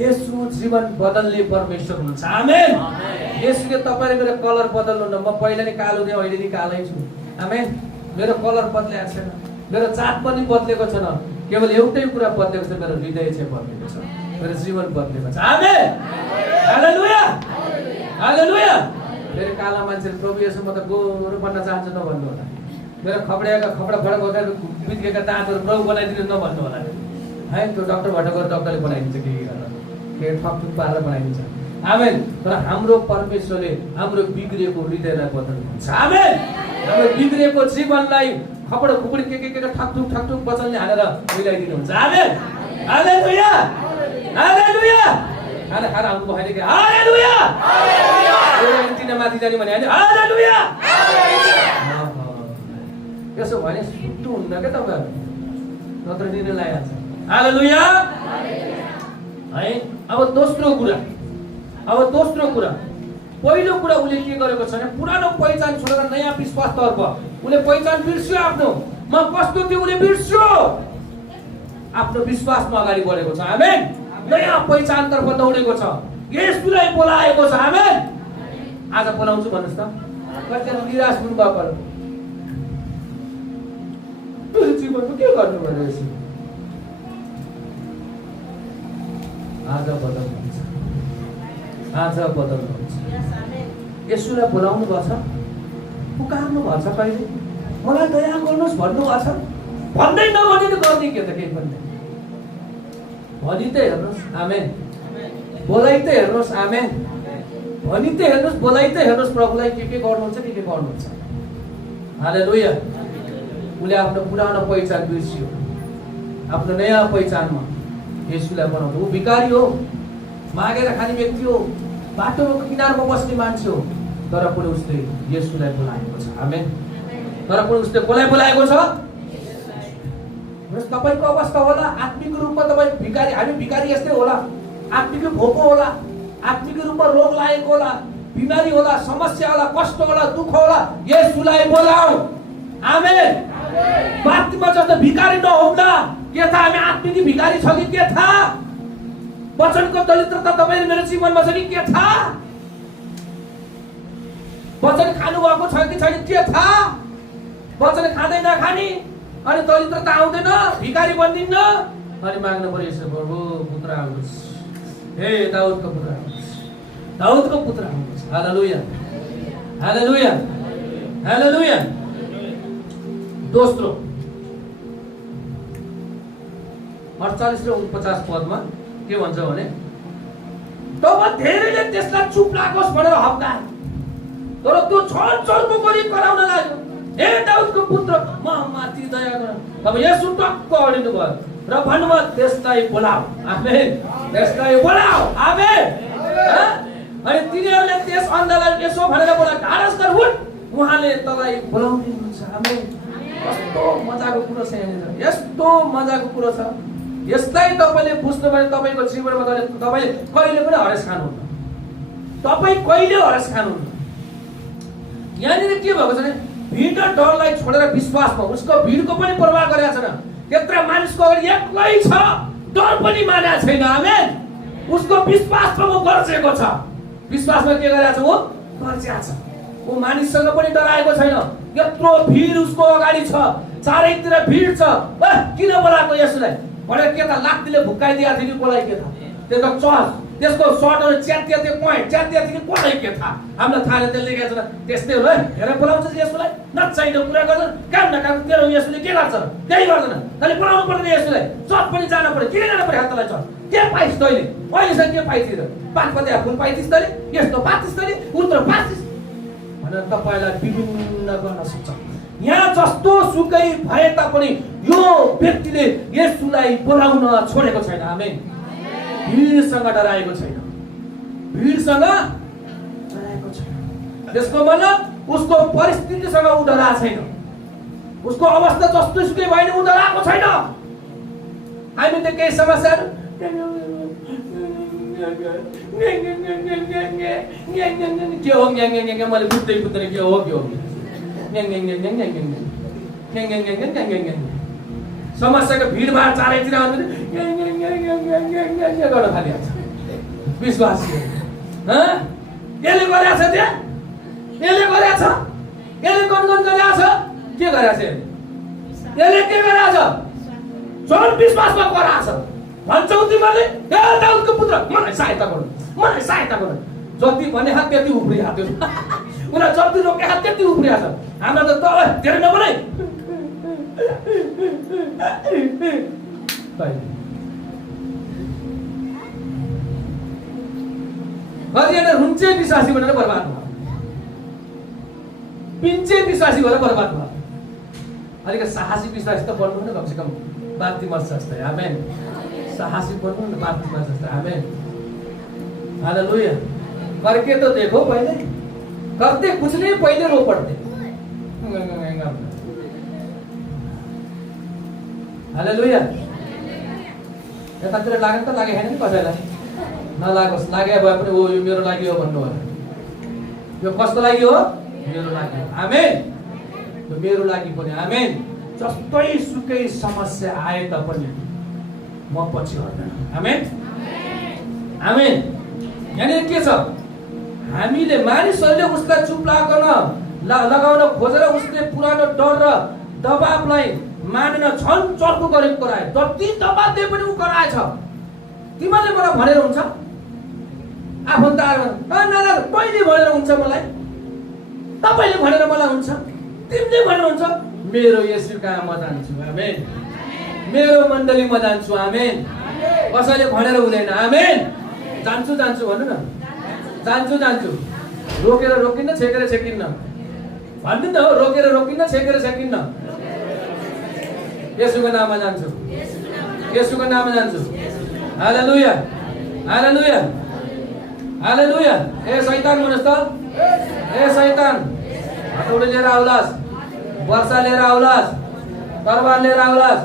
येशू जीवन बदल्ने परमेश्वर हुनुहुन्छ। आमेन। येशूले तपाईँले मेरो कलर बदल्नु न। म पहिला नै कालो थिएँ, अहिले नि कालै छु। आमेन। मेरो कलर बदलेको छैन, मेरो जात पनि बदलेको छैन, केवल एउटै कुरा बदलेको छ, मेरो हृदय चाहिँ बदलेको छ, मेरो जीवन बदलेको छ। आमेन। हालेलुया हालेलुया। मेरो काला मान्छेले प्रभु येशू म त गोरो बन्न चाहन्छु नभन्नु होला। मेरो खपडा फडक हुँदा बित्केका दाँतहरू प्रभु बनाइदिनु नभन्नु होला है। त्यो डक्टरबाट गएर डक्टरले बनाइदिन्छ के गरेर, के ठकठुक पारेर बनाइदिन्छ। आमेन। तर हाम्रो परमेश्वरले हाम्रो बिग्रिएको हृदयलाई बदल्नुहुन्छ। आमेन। हाम्रो बिग्रिएको जीवनलाई खपड खुपडी के ठकठुक ठकठुक वचनले हालेर मिलाइदिनुहुन्छ। आमेन। हालेलुया हालेलुया। खाना खाना आउनु भएन कि हालेलुया हालेलुया। तिन माथि जाने भने हालेलुया। त्यसो भने सुट्नु हुन्न क्या तपाईहरु, नत्र निर्णय लगाइहाल्छ। हालेलुया है। अब दोस्रो कुरा, पहिलो कुरा उसले के गरेको छ भने पुरानो पहिचान छोडेर नयाँ विश्वासतर्फ उसले पहिचान बिर्स्यो। आफ्नो म कस्तो थियो उसले बिर्स्यो, आफ्नो विश्वासमा अगाडि बढेको छ। आमेन। नयाँ पहिचानतर्फ दौडेको छ, येशूलाई बोलाएको छ। आमेन। आज बोलाउँछु भन्नुस् त। कतिजना निराश हुनुभएको मेरो जीवनमा के गर्नु भनेर यसो आज बदल्नुहुन्छ, आज बदल्नुहुन्छ। येशूलाई बोलाउनु भएको छ, पुकार्नु भएको छ, कहिले मलाई दया गर्नुहोस् भन्नु भएको छ। भन्दै नभनी त गर्ने के त केही पनि भनि त हेर्नुहोस्। आमेन। बोलाइ त हेर्नुहोस्। आमेन। भनि त हेर्नुहोस्, बोलाइ त हेर्नुहोस् प्रभुलाई के गर्नुहुन्छ, के गर्नुहुन्छ। हालेलुया। उसले आफ्नो पुरानो पहिचान बिर्सियो, आफ्नो नयाँ पहिचानमा येशूलाई बनाउँछ। ऊ भिखारी हो, मागेर खाने व्यक्ति हो, बाटोको किनारमा बस्ने मान्छे हो, तर पनि उसले येशूलाई बोलाएको छ। आमेन। तर पनि उसले बोलाएको छ। तपाईको अवस्था होला आत्मिक रूपमा, तपाईँ भिखारी, हामी भिखारी यस्तै होला, आत्मिक भोको होला, आत्मिक रूपमा रोग लागेको होला, बिमारी होला, समस्या होला, कष्ट होला, दुःख होला, येशूलाई बोलाऊ। आमेन। बातमा जस्तो भिखारी नहुँदा के थाहा हामी आत्मिक भिखारी छ कि के थाहा, वचनको दरिद्रता तपाईले मेरो जीवनमा छ कि के थाहा, वचन खानु भएको छ कि छैन के थाहा। वचन खाँदै नखाने अनि दरिद्रता आउँदैन, भिखारी बन्दिन्न, अनि माग्नु पर्यो यसो, प्रभु पुत्र आउनुहोस्, हे दाउदको पुत्र आउनुहोस्, दाउदको पुत्र आउनुहोस्। हालेलुया हालेलुया हालेलुया। दोस्रो 48 र 49 पदमा के भन्छ भने तब धेरैले त्यसलाई चुप लागोस् भनेर हप्काए, तर त्यो छलछलको गरी कराउन लाग्यो, हे दाउदको पुत्र म माथि दया गर। तब येशू टक्क अडिनु भयो र भन्नुभयो त्यसलाई बोलाऊ। आमेन। त्यसलाई बोलाऊ। आमेन। अनि तिनीहरूले त्यस अन्धलाई यसो भनेर बोला, ढाडस गर उठ, उहाँले तँलाई बोलाउँदै हुनुहुन्छ। आमेन। कस्तो मजाको कुरो छ यहाँनिर, यस्तो मजाको कुरो छ। यसलाई तपाईले बुझ्नु भने तपाईको जीवनमा तपाईले कहिले पनि हरेस खानुहुन्न, तपाई कहिले हरेस खानुहुन्न। यहाँनिर के भएको छ भने भिड र डरलाई छोडेर विश्वासमा, उसको भिडको पनि परवाह गरेको छैन, त्यत्रा मानिसको अगाडि एक्लै छ, डर पनि मानेको छैन। आमेन। उसको विश्वासमा वो गर्जेको छ, विश्वासमा के गरेको छ, वो गर्जेको छ। वो मानिससँग पनि डराएको छैन, यत्रो भिड उसको अगाडि छ, चारैतिर भिड छ। किन बोलाएको यसलाई भनेर के त लात्तीले भुकाइदिएको थियो कि कसलाई के थाहा? त्यसको चर्च, त्यसको सर्टहरू च्यात्या थियो, पोइन्ट च्यात्या थियो कि कसलाई के थाहा? हामीलाई थाहा छैन। त्यसले के छ त्यस्तै हो है, हेरेर बोलाउँछ यसुलाई, नचाहिँदो कुरा गर्छ, काम नकाम तेरो यसुले के गर्छ? त्यही गर्दैन। तैँले बोलाउनु पर्दैन यसुलाई, चर्च पनि जानु पर्यो। किन जानु पर्यो हातलाई चर्च? के पाइस् तैँले? अहिलेसम्म के पाइस् त? पाँच पत्या फुल पाइथिस् तैँले, यस्तो पाइथिस् तैँले, उत्र पाइथिस् भनेर तपाईँलाई विभिन्न गर्न सक्छ। यहाँ जस्तो सुकै भए तापनि यो व्यक्तिले यसुलाई बोलाउन छोडेको छैन। आमेन। भिडसँग डराएको छैन, भिडसँग डराएको छैन। त्यसको मतलब उसको परिस्थितिसँग ऊ डराएको छैन, उसको अवस्था जस्तो सुकै भए नि ऊ डराएको छैन। हामी त केही समस्याहरू के हो मैले बुझ्दैन के हो समस्याको भिडभाड चारैतिर गर्न थालिहाल्छ विश्वासी। यसले गरेछ, त्यहाँ यसले गरेछ, यसले गनगन गरेछ, के गरेछ? यसले के गरेछ? झन् विश्वासमा गराछ। भन्छौ तिमीले हे दाउदको पुत्र मलाई सहायता गर्नु, मलाई सहायता गर्नु। जति भने हात त्यति उफ्रिहाल्थ्यो, उनीहरू जति रोके हात त्यति उफ्रिहाल्छ। हाम्रो त धेरै नबोलाइ कतिजना हुन्छे विश्वासी भनेर बर्बाद भयो, पिन्छे विश्वासी भएर बर्बाद भयो। अलिक साहसी विश्वासी त बन्नु न, कमसेकम बाप्तिस्मस जस्तै। आमेन। साहसी बन्नु न, बाप्तिस्मस जस्तै। आमेन। हालेलुया। करके तो देखो पहले, करते कुछ नहीं, पहले रो पड़ते। हालेलुया। यतातिर लाग्यो त लागे छैन नि कसैलाई, नलागोस्। लागे भए पनि ओ यो मेरो लागि हो भन्नु होला। यो कसको लागि हो? मेरो लागि हो। आमेन। यो मेरो लागि पनि। आमेन। जस्तै सुकै समस्या आए तापनि म पछि हट्दैन। आमेन। आमेन। यहाँनिर के छ? हामीले मानिसहरूले उसलाई चुप लगाउन खोजेर उसले पुरानो डर र दबावलाई मानेर झन् चर्को गरेको कराए। जति दबाब दिए पनि ऊ कराएछ। तिमीले मलाई भनेर हुन्छ? आफन्तहरू तैँले भनेर हुन्छ मलाई, तपाईँले भनेर मलाई हुन्छ, तिमीले भनेर हुन्छ? मेरो येशू कहाँ म जान्छु। आमेन। मेरो मण्डलीमा जान्छु। आमेन। कसैले भनेर हुँदैन। आमेन। जान्छु जान्छु भन्नु न, जान्छु जान्छु। रोकेर रोकिन्न, छेकेर छेकिन्न भन्नु न हो। रोकेर रोकिन्न, छेकेर छेकिन्न। येशूको नाममा जान्छु, येशूको नाममा जान्छु। हालेलुया। हालेलुया। हालेलुया। ए शैतान भन्नुहोस् त, ए शैतान हतौडी लिएर आउलास, वर्षा लिएर आउलास, तरबार लिएर आउलास,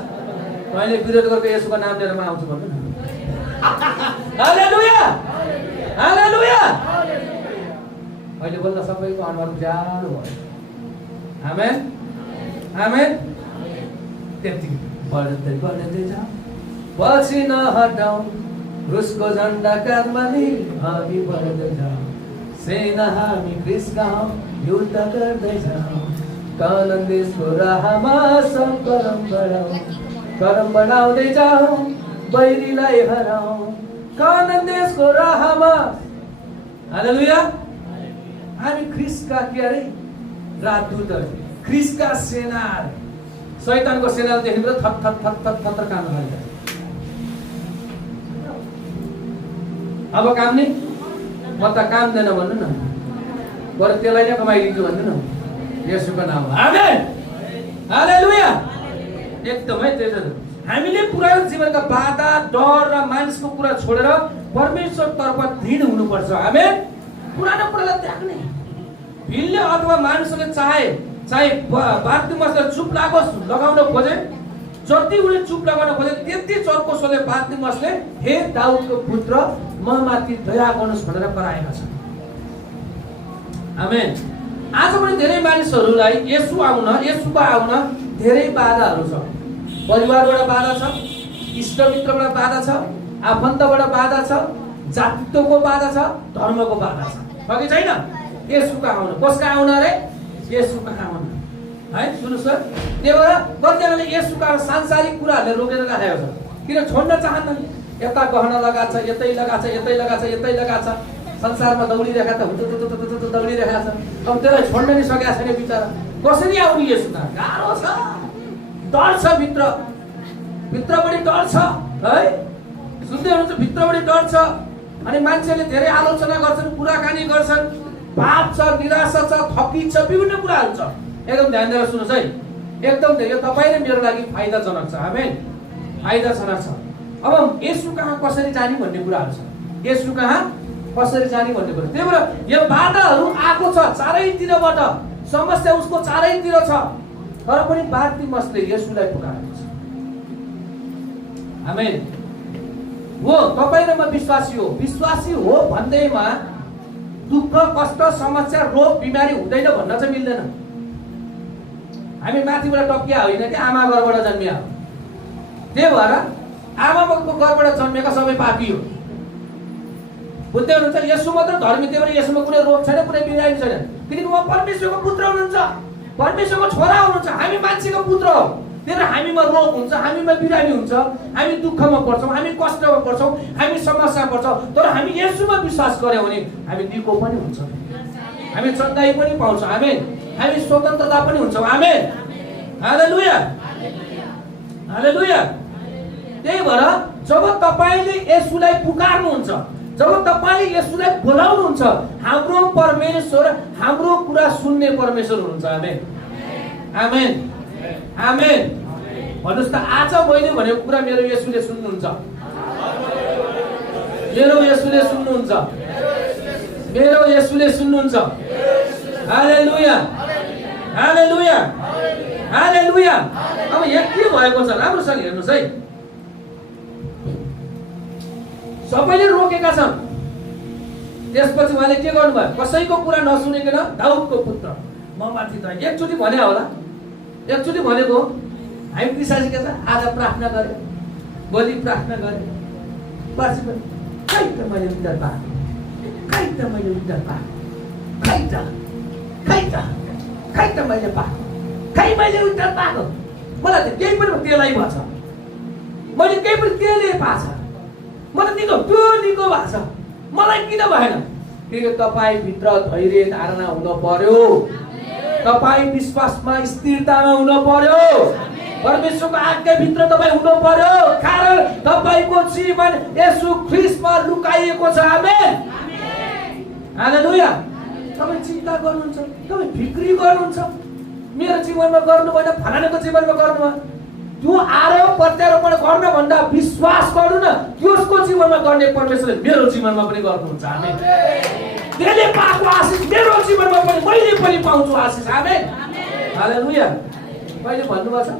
तैँले विरोध गरेको येशूको नाम लिएर म आउँछु भन्नु न। हालेलुया। हालेलुया। अहिले बोल्दा सबैको अनुहार उज्यालो भयो। आमेन। आमेन। त्यति बढ्दै बढ्दै जाऊ, पछि नहटाऊ, रुसको झन्डा काँधमा लिई हामी बढ्दै जाऊ। सेना हामी ख्रीष्टका हौँ, युद्ध गर्दै जाऊ। कानान देशको राहमा संकरम बढाऊ, करम बढाउँदै जाऊ, बैरीलाई हराऊ। कानान देशको राहमा। हालेलुया। हामी ख्रीष्टका के अरे राजदूतहरू, ख्रीष्टका सेना। शैतानको सेनाले देख्नु थप थप थप थप थप काम गरिन्छ। अब काम नि म त काम दिएन भन्नु न, बरु त्यसलाई नै कमाइदिन्छु भन्नु न, येशूको नाममा। आमेन। हालेलुया। एकदमै त्यही त हामीले पुरानो जीवनका बाधा, डर र मानिसको कुरा छोडेर परमेश्वरतर्फ दृढ हुनुपर्छ। आमेन। पुरानो कुरालाई त्याग्ने। भिडले अथवा मानिसले चाहे बाप्तिस्मसलाई चुप लगाउन खोजे, जति उसले चुप लगाउन खोजे त्यति चर्कोसले बाप्तिस्मसले हे दाउदको पुत्र म माथि दया गर्नुहोस् भनेर कराएका छन्। आमेन। आज पनि धेरै मानिसहरूलाई येशूमा आउन धेरै बाधाहरू छ। परिवारबाट बाधा छ, इष्टमित्रबाट बाधा छ, आफन्तबाट बाधा छ, जातित्वको बाधा छ, धर्मको बाधा छ कि छैन? येशूका आउन। कसका आउन रे? येशूका आउन। है। सुन्नुहोस् त, त्यही भएर कतिजनाले येशूका सांसारिक कुराहरूले रोकेर राखेको छ, किन छोड्न चाहन्न। यता गहना लगाएको छ, यतै लगाएको छ, यतै लगाएको छ, यतै लगाएको छ, संसारमा दौडिरहेका त दौडिरहेका छ। अब त्यसलाई छोड्न नि सकेका छैन बिचरा। कसरी आउने येशू कहाँ? गाह्रो छ, डर छ, भित्रबाट डर छ है। सुन्दै हुनुहुन्छ, भित्रबाट डर छ। अनि मान्छेले धेरै आलोचना गर्छन्, कुराकानी गर्छन्, पाप छ, निराशा छ, थकित छ, विभिन्न कुराहरू छ। एकदम ध्यान दिएर सुन्नुहोस् है, एकदम यो तपाईँ र मेरो लागि फाइदाजनक छ। आमेन, फाइदाजनक छ। अब येशू कहाँ कसरी जाने भन्ने कुराहरू छ, येशू कहाँ कसरी जाने भन्ने कुरा। त्यही भएर यो बाधाहरू आएको छ चारैतिरबाट, समस्या उसको चारैतिर छ, तर पनि बारतिमसले येशूलाई पुकारेको छ। आमेन। हो, तपाईँ र म विश्वासी हो भन्दैमा दुःख, कष्ट, समस्या, रोग, बिमारी हुँदैन भन्न चाहिँ मिल्दैन। हामी माथिबाट टक्किया होइन कि आमा घरबाट जन्मिया हो। त्यही भएर आमाको घरबाट जन्मेका सबै पापी हो। बुझ्दै हुनुहुन्छ? यसो मात्र धर्मी, त्यही भएर यसमा कुनै रोग छैन, कुनै बिमारी छैन, किनकि उहाँ परमेश्वरको पुत्र हुनुहुन्छ, परमेश्वरको छोरा हुनुहुन्छ। हामी मान्छेको पुत्र हो, त्यही भएर हामीमा रोग हुन्छ, हामीमा बिरामी हुन्छ, हामी दुःखमा पर्छौँ, हामी कष्टमा पर्छौँ, हामी समस्यामा पर्छौँ। तर हामी येशूमा विश्वास गर्यौँ भने हामी निको पनि हुन्छ, हामी चङ्गाई पनि पाउँछौँ। आमेन। हामी स्वतन्त्रता पनि हुन्छौँ। आमेन, हालेलुया, हालेलुया। त्यही भएर जब तपाईँले येशूलाई पुकार्नुहुन्छ, जब तपाईँले येशूलाई बोलाउनुहुन्छ, हाम्रो परमेश्वर हाम्रो कुरा सुन्ने परमेश्वर हुनुहुन्छ। आमेन, आमेन, आमेन। भन्नुहोस् त, आज मैले भनेको कुरा मेरो येशूले सुन्नुहुन्छ, मेरो येशूले सुन्नुहुन्छ, मेरो येशूले सुन्नुहुन्छ। हालेलुया, हालेलुया, हालेलुया। अब यहाँ के भएको छ राम्रोसँग हेर्नुहोस् है। सबैले रोकेका छन्, त्यसपछि उहाँले के गर्नुभयो? कसैको कुरा नसुनिकन दाउदको पुत्र म माथि त एकचोटि भने होला, एकचोटि भनेको हामी पिसासी के छ, आज प्रार्थना गरे, भोलि प्रार्थना गरे, पछि पनि खै त मैले उद्धार पाएको, खै त मैले उद्धार पाएको, खै त मैले पाएको, खै मैले उद्धार पाएको। मलाई त केही पनि त्यसलाई भन्छ, मैले केही पनि त्यसले पाएको छ, मलाई निको त्यो निको भएको छ, मलाई किन भएन? किनकि तपाईँ भित्र धैर्य धारणा हुन पर्यो, तपाईँ विश्वासमा स्थिरतामा हुन पर्यो, परमेश्वरको आज्ञाभित्र तपाईँ हुनु पर्यो। कारण तपाईँको जीवन येशू ख्रीष्टमा लुकाइएको छ। आमेन, हालेलुया। तपाईँ चिन्ता गर्नुहुन्छ, तपाईँ फिक्री गर्नुहुन्छ, मेरो जीवनमा गर्नु भएन, फलानाको जीवनमा गर्नु भयो, त्यो आरोप प्रत्यारोपण गर्नुभन्दा विश्वास गर्नु न, त्यसको जीवनमा गर्ने परमेश्वरले मेरो जीवनमा पनि गर्नुहुन्छ। आमेन। त्यसले पाएको आशिष मेरो जीवनमा पनि मैले पनि पाउँछु आशिष। आमेन, हालेलुया। कहिले भन्नुभएको छ?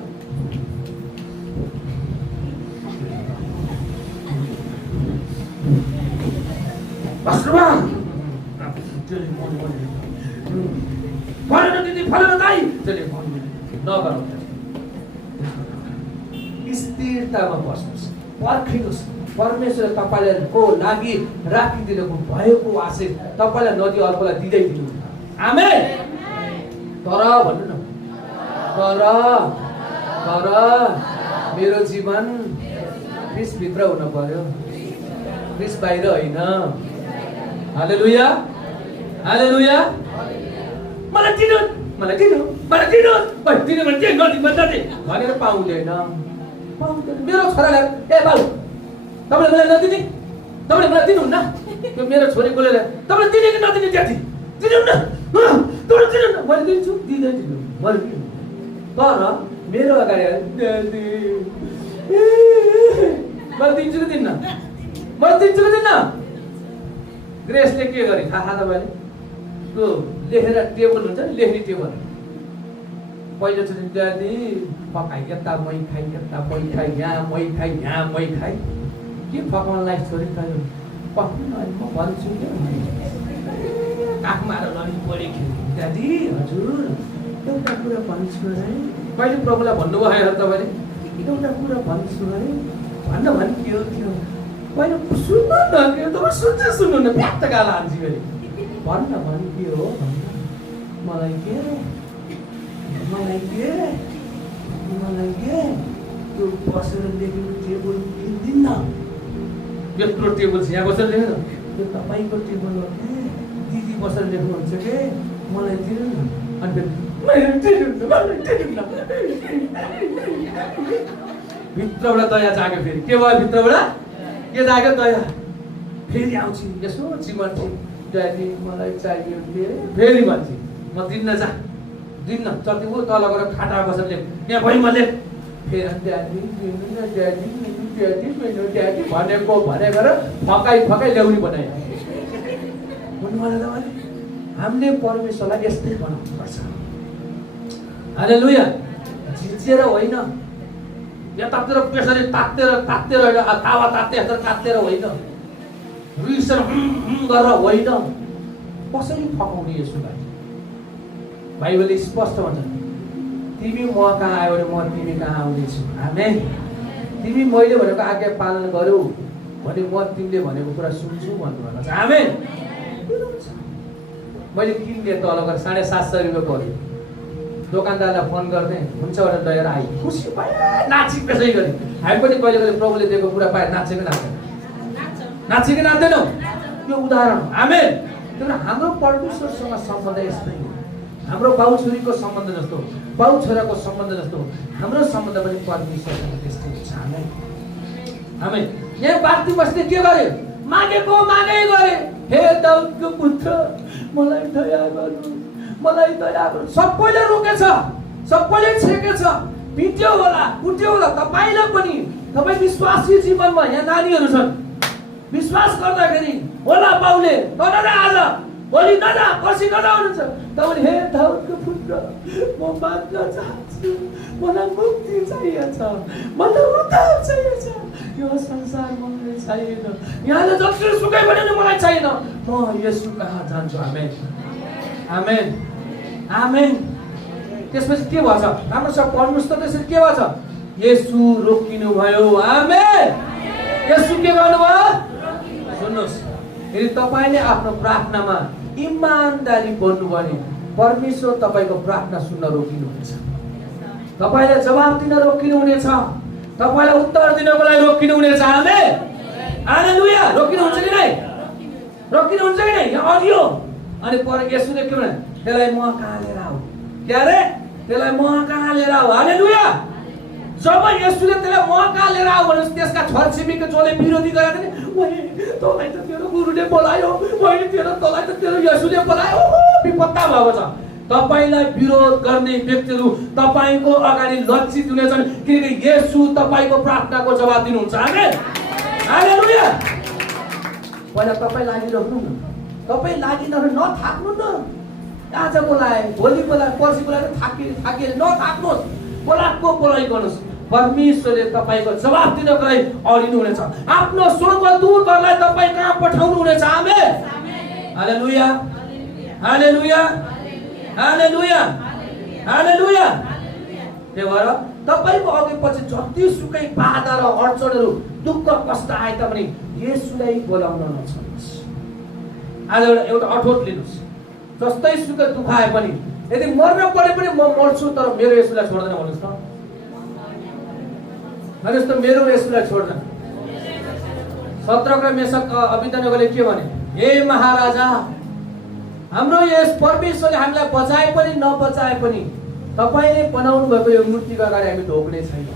फलाना दिदी, फलाना दाइ, नगरौँ, स्थिरतामा बस्नुहोस्, पर्खिनुहोस्। परमेश्वरले तपाईँको लागि राखिदिनुको भएको आशिष तपाईँलाई नदी अर्कोलाई दिँदै दिनु। आमेन। तर भन्नु न, तर मेरो जीवन ख्रीष्टभित्र हुन पर्यो, ख्रीष्ट बाहिर होइन। हालेलुया, हालेलुया। मलाई दिनु, मलाई दिनु, मलाई दिनु, दिनु भने नदिनु भनेर पाउँदैन, पाउँदैन। मेरो छोरालाई ए बाउ तपाईँले मलाई नदिने, तपाईँले मलाई दिनुहुन्न, त्यो मेरो छोरी बोलेर तपाईँले दिने कि नदिने त्यति दिनुहुन्न, तपाईँले दिनुहुन्न, मैले दिन्छु, दिँदै दिनु, मैले दिनु। तर मेरो अगाडि मैले दिन्छु कि दिन्न, मैले दिन्छु कि दिन्न। ग्रेसले के गरे थाहा तपाईँले? त्यो लेखेर टेबल हुन्छ नि, लेख्ने टेबल, पहिलोचोटि दादी पकाइ, यता मै खाइ, यता मै खाइ, यहाँ मै खाइ, यहाँ मै खाइ। के पकाउनलाई छोरी त पक्नु न, म भन्छु क्या, काखमा लडी पढे दादी। हजुर एउटा कुरा भन्छु है, कहिले प्रभुलाई भन्नुभयो तपाईँले? एउटा कुरा भन्छु है, भन्न भने के हो त्यो? पहिला सुन्नु न, तपाईँ सुन्नु न, फ्याक्ट गाला हान्छ फेरि। भन्न भने के हो? मलाई के मलाई के त्यो बसेर लेखेको टेबल किन्दिन्न। यत्रो टेबल छ, यहाँ बसेर लेख्नु त्यो तपाईँको टेबल हो के, दिदी बसेर लेख्नुहुन्छ के, मलाई दिनु न। अनि भित्रबाट दया जाग्यो। फेरि के भयो? भित्रबाट के जाग्यो? दया। फेरि आउँछ यसो चिमर्छ, ड्याडी मलाई चाहियो के, फेरि भन्छ म दिन्न, जा दिन्न। जति ऊ तल गएर खाटा बसेर लेख, यहाँ भइ म लेख। फेरि ड्याडी दिनु न, ड्याडी ड्याडी भनेको भनेर फकाइ ल्याउने बनायो। मलाई त हामीले परमेश्वरलाई यस्तै बनाउनुपर्छ। हालेलुया। झिचेर होइन, यतातिर त्यसरी तातेर होइन, तावा तातेर होइन, रिसेर गरेर होइन। कसरी फकाउने यसोलाई? बाइबलले स्पष्ट भन्छ, तिमी म कहाँ आयो भने म तिमी कहाँ आउनेछु। आमेन। तिमी मैले भनेको आज्ञा पालन गर्यौ भने म तिमीले भनेको कुरा सुन्छु भन्नुभएको छ। आमेन। मैले किन्ने तल गरेर 750 रुपियाँ पऱ्यो। दोकानदारलाई फोन गर्दै हुन्छ भनेर लिएर आइ, खुसी भयो, नाची त्यसै गरी। हामी पनि कहिले कहिले प्रभुले दिएको कुरा पाए नाचेको नाच्दैनौ? यो उदाहरण हो। आमेन। तर हाम्रो परमेश्वरसँग सम्बन्ध यस्तै हो। हाम्रो बाउ छोरीको सम्बन्ध जस्तो, बाउ छोराको सम्बन्ध जस्तो हाम्रो सम्बन्ध पनि परमेश्वरसँग त्यस्तै हुन्छ। आमेन। आमेन। यहाँ बाटी बस्ने के गर्यो? मागेको मागै गरे, हे दाउदको पुत्र मलाई दया गर्नु, मलाई दया गर्नु। सबैले रोकेछ, सबैले छेकेछ, पिट्यो होला, कुट्यो होला। तपाईलाई पनि, तपाईँ विश्वासी जीवनमा यहाँ नानीहरू छन्, विश्वास गर्दाखेरि होला बाउले नजा आज, भोलि नजा, पर्सि नजा हुनुहुन्छ। तपाईँले हे दाउदको पुत्र म माग्न चाहन्छु, मलाई मुक्ति चाहिएको छ, मलाई उद्धार चाहिएको छ, यो संसार मलाई चाहिएन, यहाँले जति सुकै भने नि मलाई चाहिएन, म येशू कहाँ जान्छु। आमेन। आमेन। आमेन। त्यसपछि के भन्छ? हाम्रो सब परमेश्वर त्यसरी के भन्छ? येशू रोकिनु भयो। आमेन। येशू के गर्नुभयो? सुन्नुहोस्, यदि तपाईँले आफ्नो प्रार्थनामा इमानदारी बन्नु भने परमेश्वर तपाईँको प्रार्थना सुन्न रोकिनुहुनेछ, तपाईँलाई जवाब दिन रोकिनुहुनेछ, तपाईँलाई उत्तर दिनको लागि रोकिनुहुनेछ। आमेन। हालेलुया। रोकिनुहुन्छ कि नै? रोकिनुहुन्छ कि नै? यहाँ अडियो अनि पर येशूले के भने? त्यसलाई म कहाँ लिएर आऊ। के अरे? त्यसलाई म कहाँ लिएर आऊ। हालेलुया। जब येशूले त्यसलाई म कहाँ लिएर आऊ भने त्यसका छरछिमेकी जसले विरोधी गरेका थिए, ओए तँलाई त तेरो गुरुले बोलायो, ओए तँलाई त तेरो येशूले बोलायो, विपत्ता भएको छ। तपाईलाई विरोध गर्ने व्यक्तिहरू तपाईको अगाडि लज्जित हुनेछन्, किनकि येशू तपाईको प्रार्थनाको जवाब दिनुहुन्छ। आमेन। हालेलुया। पहिला तपाई लागिरहनु न, तपाई लागि नथाक्नु न। आज बोलाए, भोलि बोलाए, पर्सि बोलाए, थाके नथाक्नुहोस्, बोलाको बोलाइ गर्नुहोस्। परमेश्वरले तपाईको जवाब दिनको लागि अडिनु हुनेछ। आफ्नो स्वर्गदूतहरूलाई तपाई कहाँ पठाउनु हुनेछ। आमेन। हालेलुया। हालेलुया। हालेलुया। हालेलुया। त्यही भएर तपाईको अघि पछि जति सुकै बाधा र अडचनहरू, दुःख कष्ट आए तापनि येशूलाई बोलाउन नछोड्नुहोस्। आज एउटा अठोट लिनुहोस्, जस्तै सुकै दुःख आए पनि, यदि मर्न परे पनि म मर्छु तर मेरो येशूलाई छोड्दैन भन्नुहोस् त। भन्नुहोस् त, मेरो येशूलाई छोड्दैन। शद्रक र मेशक अबेदनगोले के भने? हे महाराजा, हाम्रो यस परमेश्वरले हामीलाई बचाए पनि नबचाए पनि तपाईले बनाउनु भएको यो मूर्तिको अगाडि हामी ढोक्ने छैन।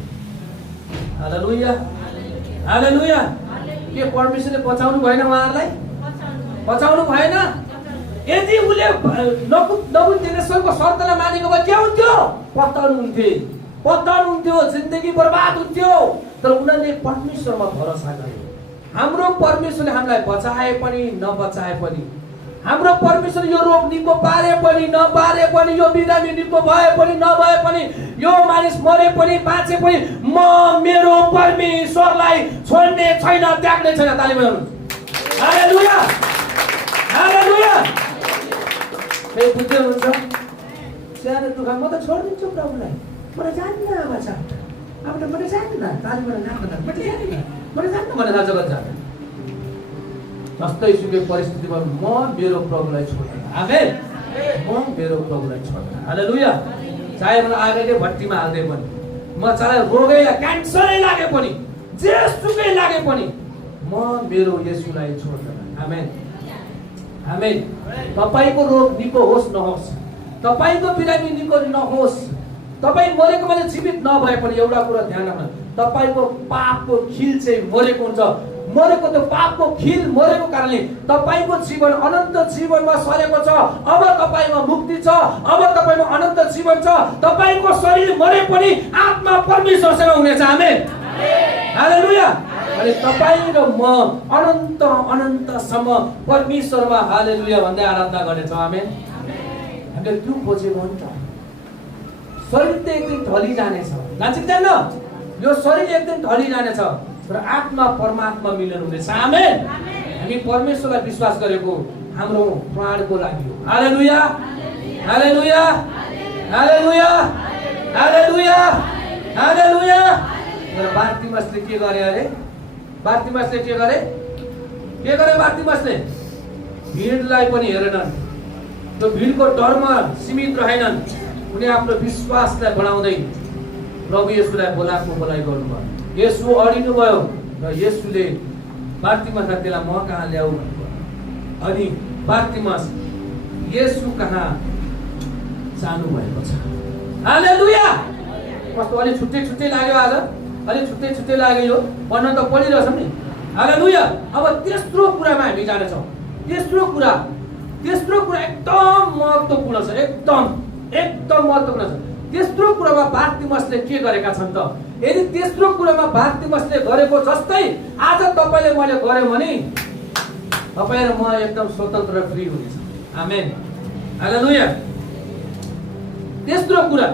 हालेलुया। हालेलुया। के परमेश्वरले बचाउनु भएन? उहाँहरूलाई बचाउनु भएन। यदि उले नबुद्धेश्वरको शर्तलाई मानेको भए के हुन्थ्यो? पतन हुन्थ्यो, जिन्दगी बर्बाद हुन्थ्यो। तर उनीहरूले परमेश्वरमा भरोसा गरे। हाम्रो परमेश्वरले हामीलाई बचाए पनि नबचाए पनि, हाम्रो परमेश्वर यो रोग निको पारे पनि नपारे पनि, यो बिरामी निको भए पनि नभए पनि, यो मानिस मरे पनि बाँचे पनि, म मेरो परमेश्वरलाई छोड्ने छैन, त्याग्ने छैन। ताली बजाउनु। हालेलुया। हालेलुया। हे बुझ्दै हुनुहुन्छ? सानो दुःख म त छोडिदिन्छु प्रभुलाई, मलाई जान्न अब छ, अब त मलाई जान्न, ताली बजाउनु मलाई जान्न भने जगत जान्न। जस्तै सुकै परिस्थितिमा म मेरो प्रभुलाई छोड्दैन। आमेन। म मेरो प्रभुलाई छोड्दैन। हालेलुया। चाहे मलाई आगैले भट्टीमा हाल्दै पनि, म चाहे रोगै क्यान्सरै लागे पनि, जेसुकै लागे पनि म मेरो येशूलाई छोड्दैन। आमेन आमेन। तपाईको रोग निको होस् नहोस्, तपाईको बिरामी निको नहोस्, तपाईँ मरेको मान्छे जीवित नभए पनि एउटा कुरा ध्यान राख्नु, तपाईको पापको खिल चाहिँ मरेको हुन्छ। मरेको त्यो पापको खिल मरेको कारणले तपाईको जीवन अनन्त जीवनमा सरेको छ। अब तपाईमा मुक्ति छ, अब तपाईमा अनन्त जीवन छ। तपाईको शरीर मरे पनि आत्मा परमेश्वरसँग हुनेछ। Amen hallelujah. अनि तपाईँ र म अनन्त अनन्तसम्म परमेश्वरमा हालेलुया भन्दै आराधना गर्नेछौँ। आमेन। हामीले त्यो खोजेको हुन्छ। शरीर त एक दिन ढली जानेछ, जान्छ कि जान्न? यो शरीर एक दिन ढली जानेछ, र आत्मा परमात्मा मिलन हुनेछ। आमेन। हामी परमेश्वरलाई विश्वास गरेको हाम्रो प्राणको लागि हो। हालेलुया हालेलुया हालेलुया हालेलुया हालेलुया। र बार्तिमसले के गरे अरे? बार्तिमसले के गरे? के गरे बार्तिमसले? भिडलाई पनि हेरेनन्, त्यो भिडको डरमा सीमित रहेनन्। उनी आफ्नो विश्वासलाई बढाउँदै प्रभु येशूलाई बोलाइ गर्नुभयो। येशू अडिनु भयो र येशूले बार्तिमसलाई त्यसलाई म कहाँ ल्याऊ भन्नुभयो। अनि बार्तिमस येशू कहाँ जानु भएको छ। हालेलुया। कस्तो अलि छुट्टै छुट्टै लाग्यो आज, अलि छुट्टै छुट्टै लाग्यो। यो पढ्न त पढिरहेछौँ नि। हालेलुया। अब तेस्रो कुरामा हामी जानेछौँ। तेस्रो कुरा एकदम महत्त्वपूर्ण छ, एकदम महत्त्वपूर्ण छ। तेस्रो कुरामा बार्तिमसले के गरेका छन् त? यदि तेस्रो कुरामा बार्तिमसले गरेको जस्तै आज तपाईले मैले गर्यो भने तपाईँ र म एकदम स्वतन्त्र र फ्री हुनेछ। Amen hallelujah. तेस्रो कुरा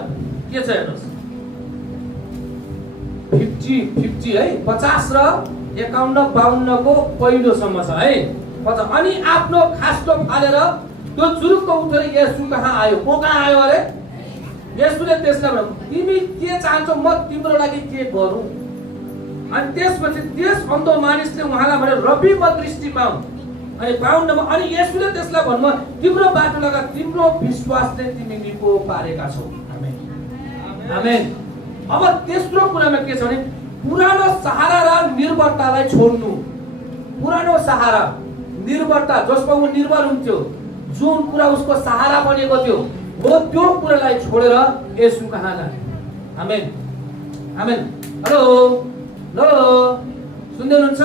के छ हेर्नुहोस्, 50 है, 50 र 51-52 को पहिलोसम्म छ है। अनि आफ्नो खास्टो फालेर त्यो जुरुक्क उठेर येशू कहाँ आयो। को कहाँ आयो अरे? येशूले त्यसलाई भन्यो, तिमी के चाहन्छौ, म तिम्रो लागि के गरौँ? अनि त्यसपछि त्यस अन्धो मानिसले उहाँलाई भन्यो, रब्बी म दृष्टि पाऊँ। अनि 52 अनि येशूले त्यसलाई भन्नु, तिम्रो बाटो लगा, तिम्रो विश्वासले तिमी निको पारेका छौ। आमेन आमेन। अब तेस्रो कुरामा के छ भने पुरानो सहारा र निर्भरतालाई छोड्नु। पुरानो सहारा निर्भरता जसमा ऊ निर्भर हुन्थ्यो, जुन कुरा उसको सहारा बनेको थियो, हो त्यो कुरालाई छोडेर येशू कहाँ जाने। आमेन आमेन। हेलो हेलो सुन्दै हुनुहुन्छ?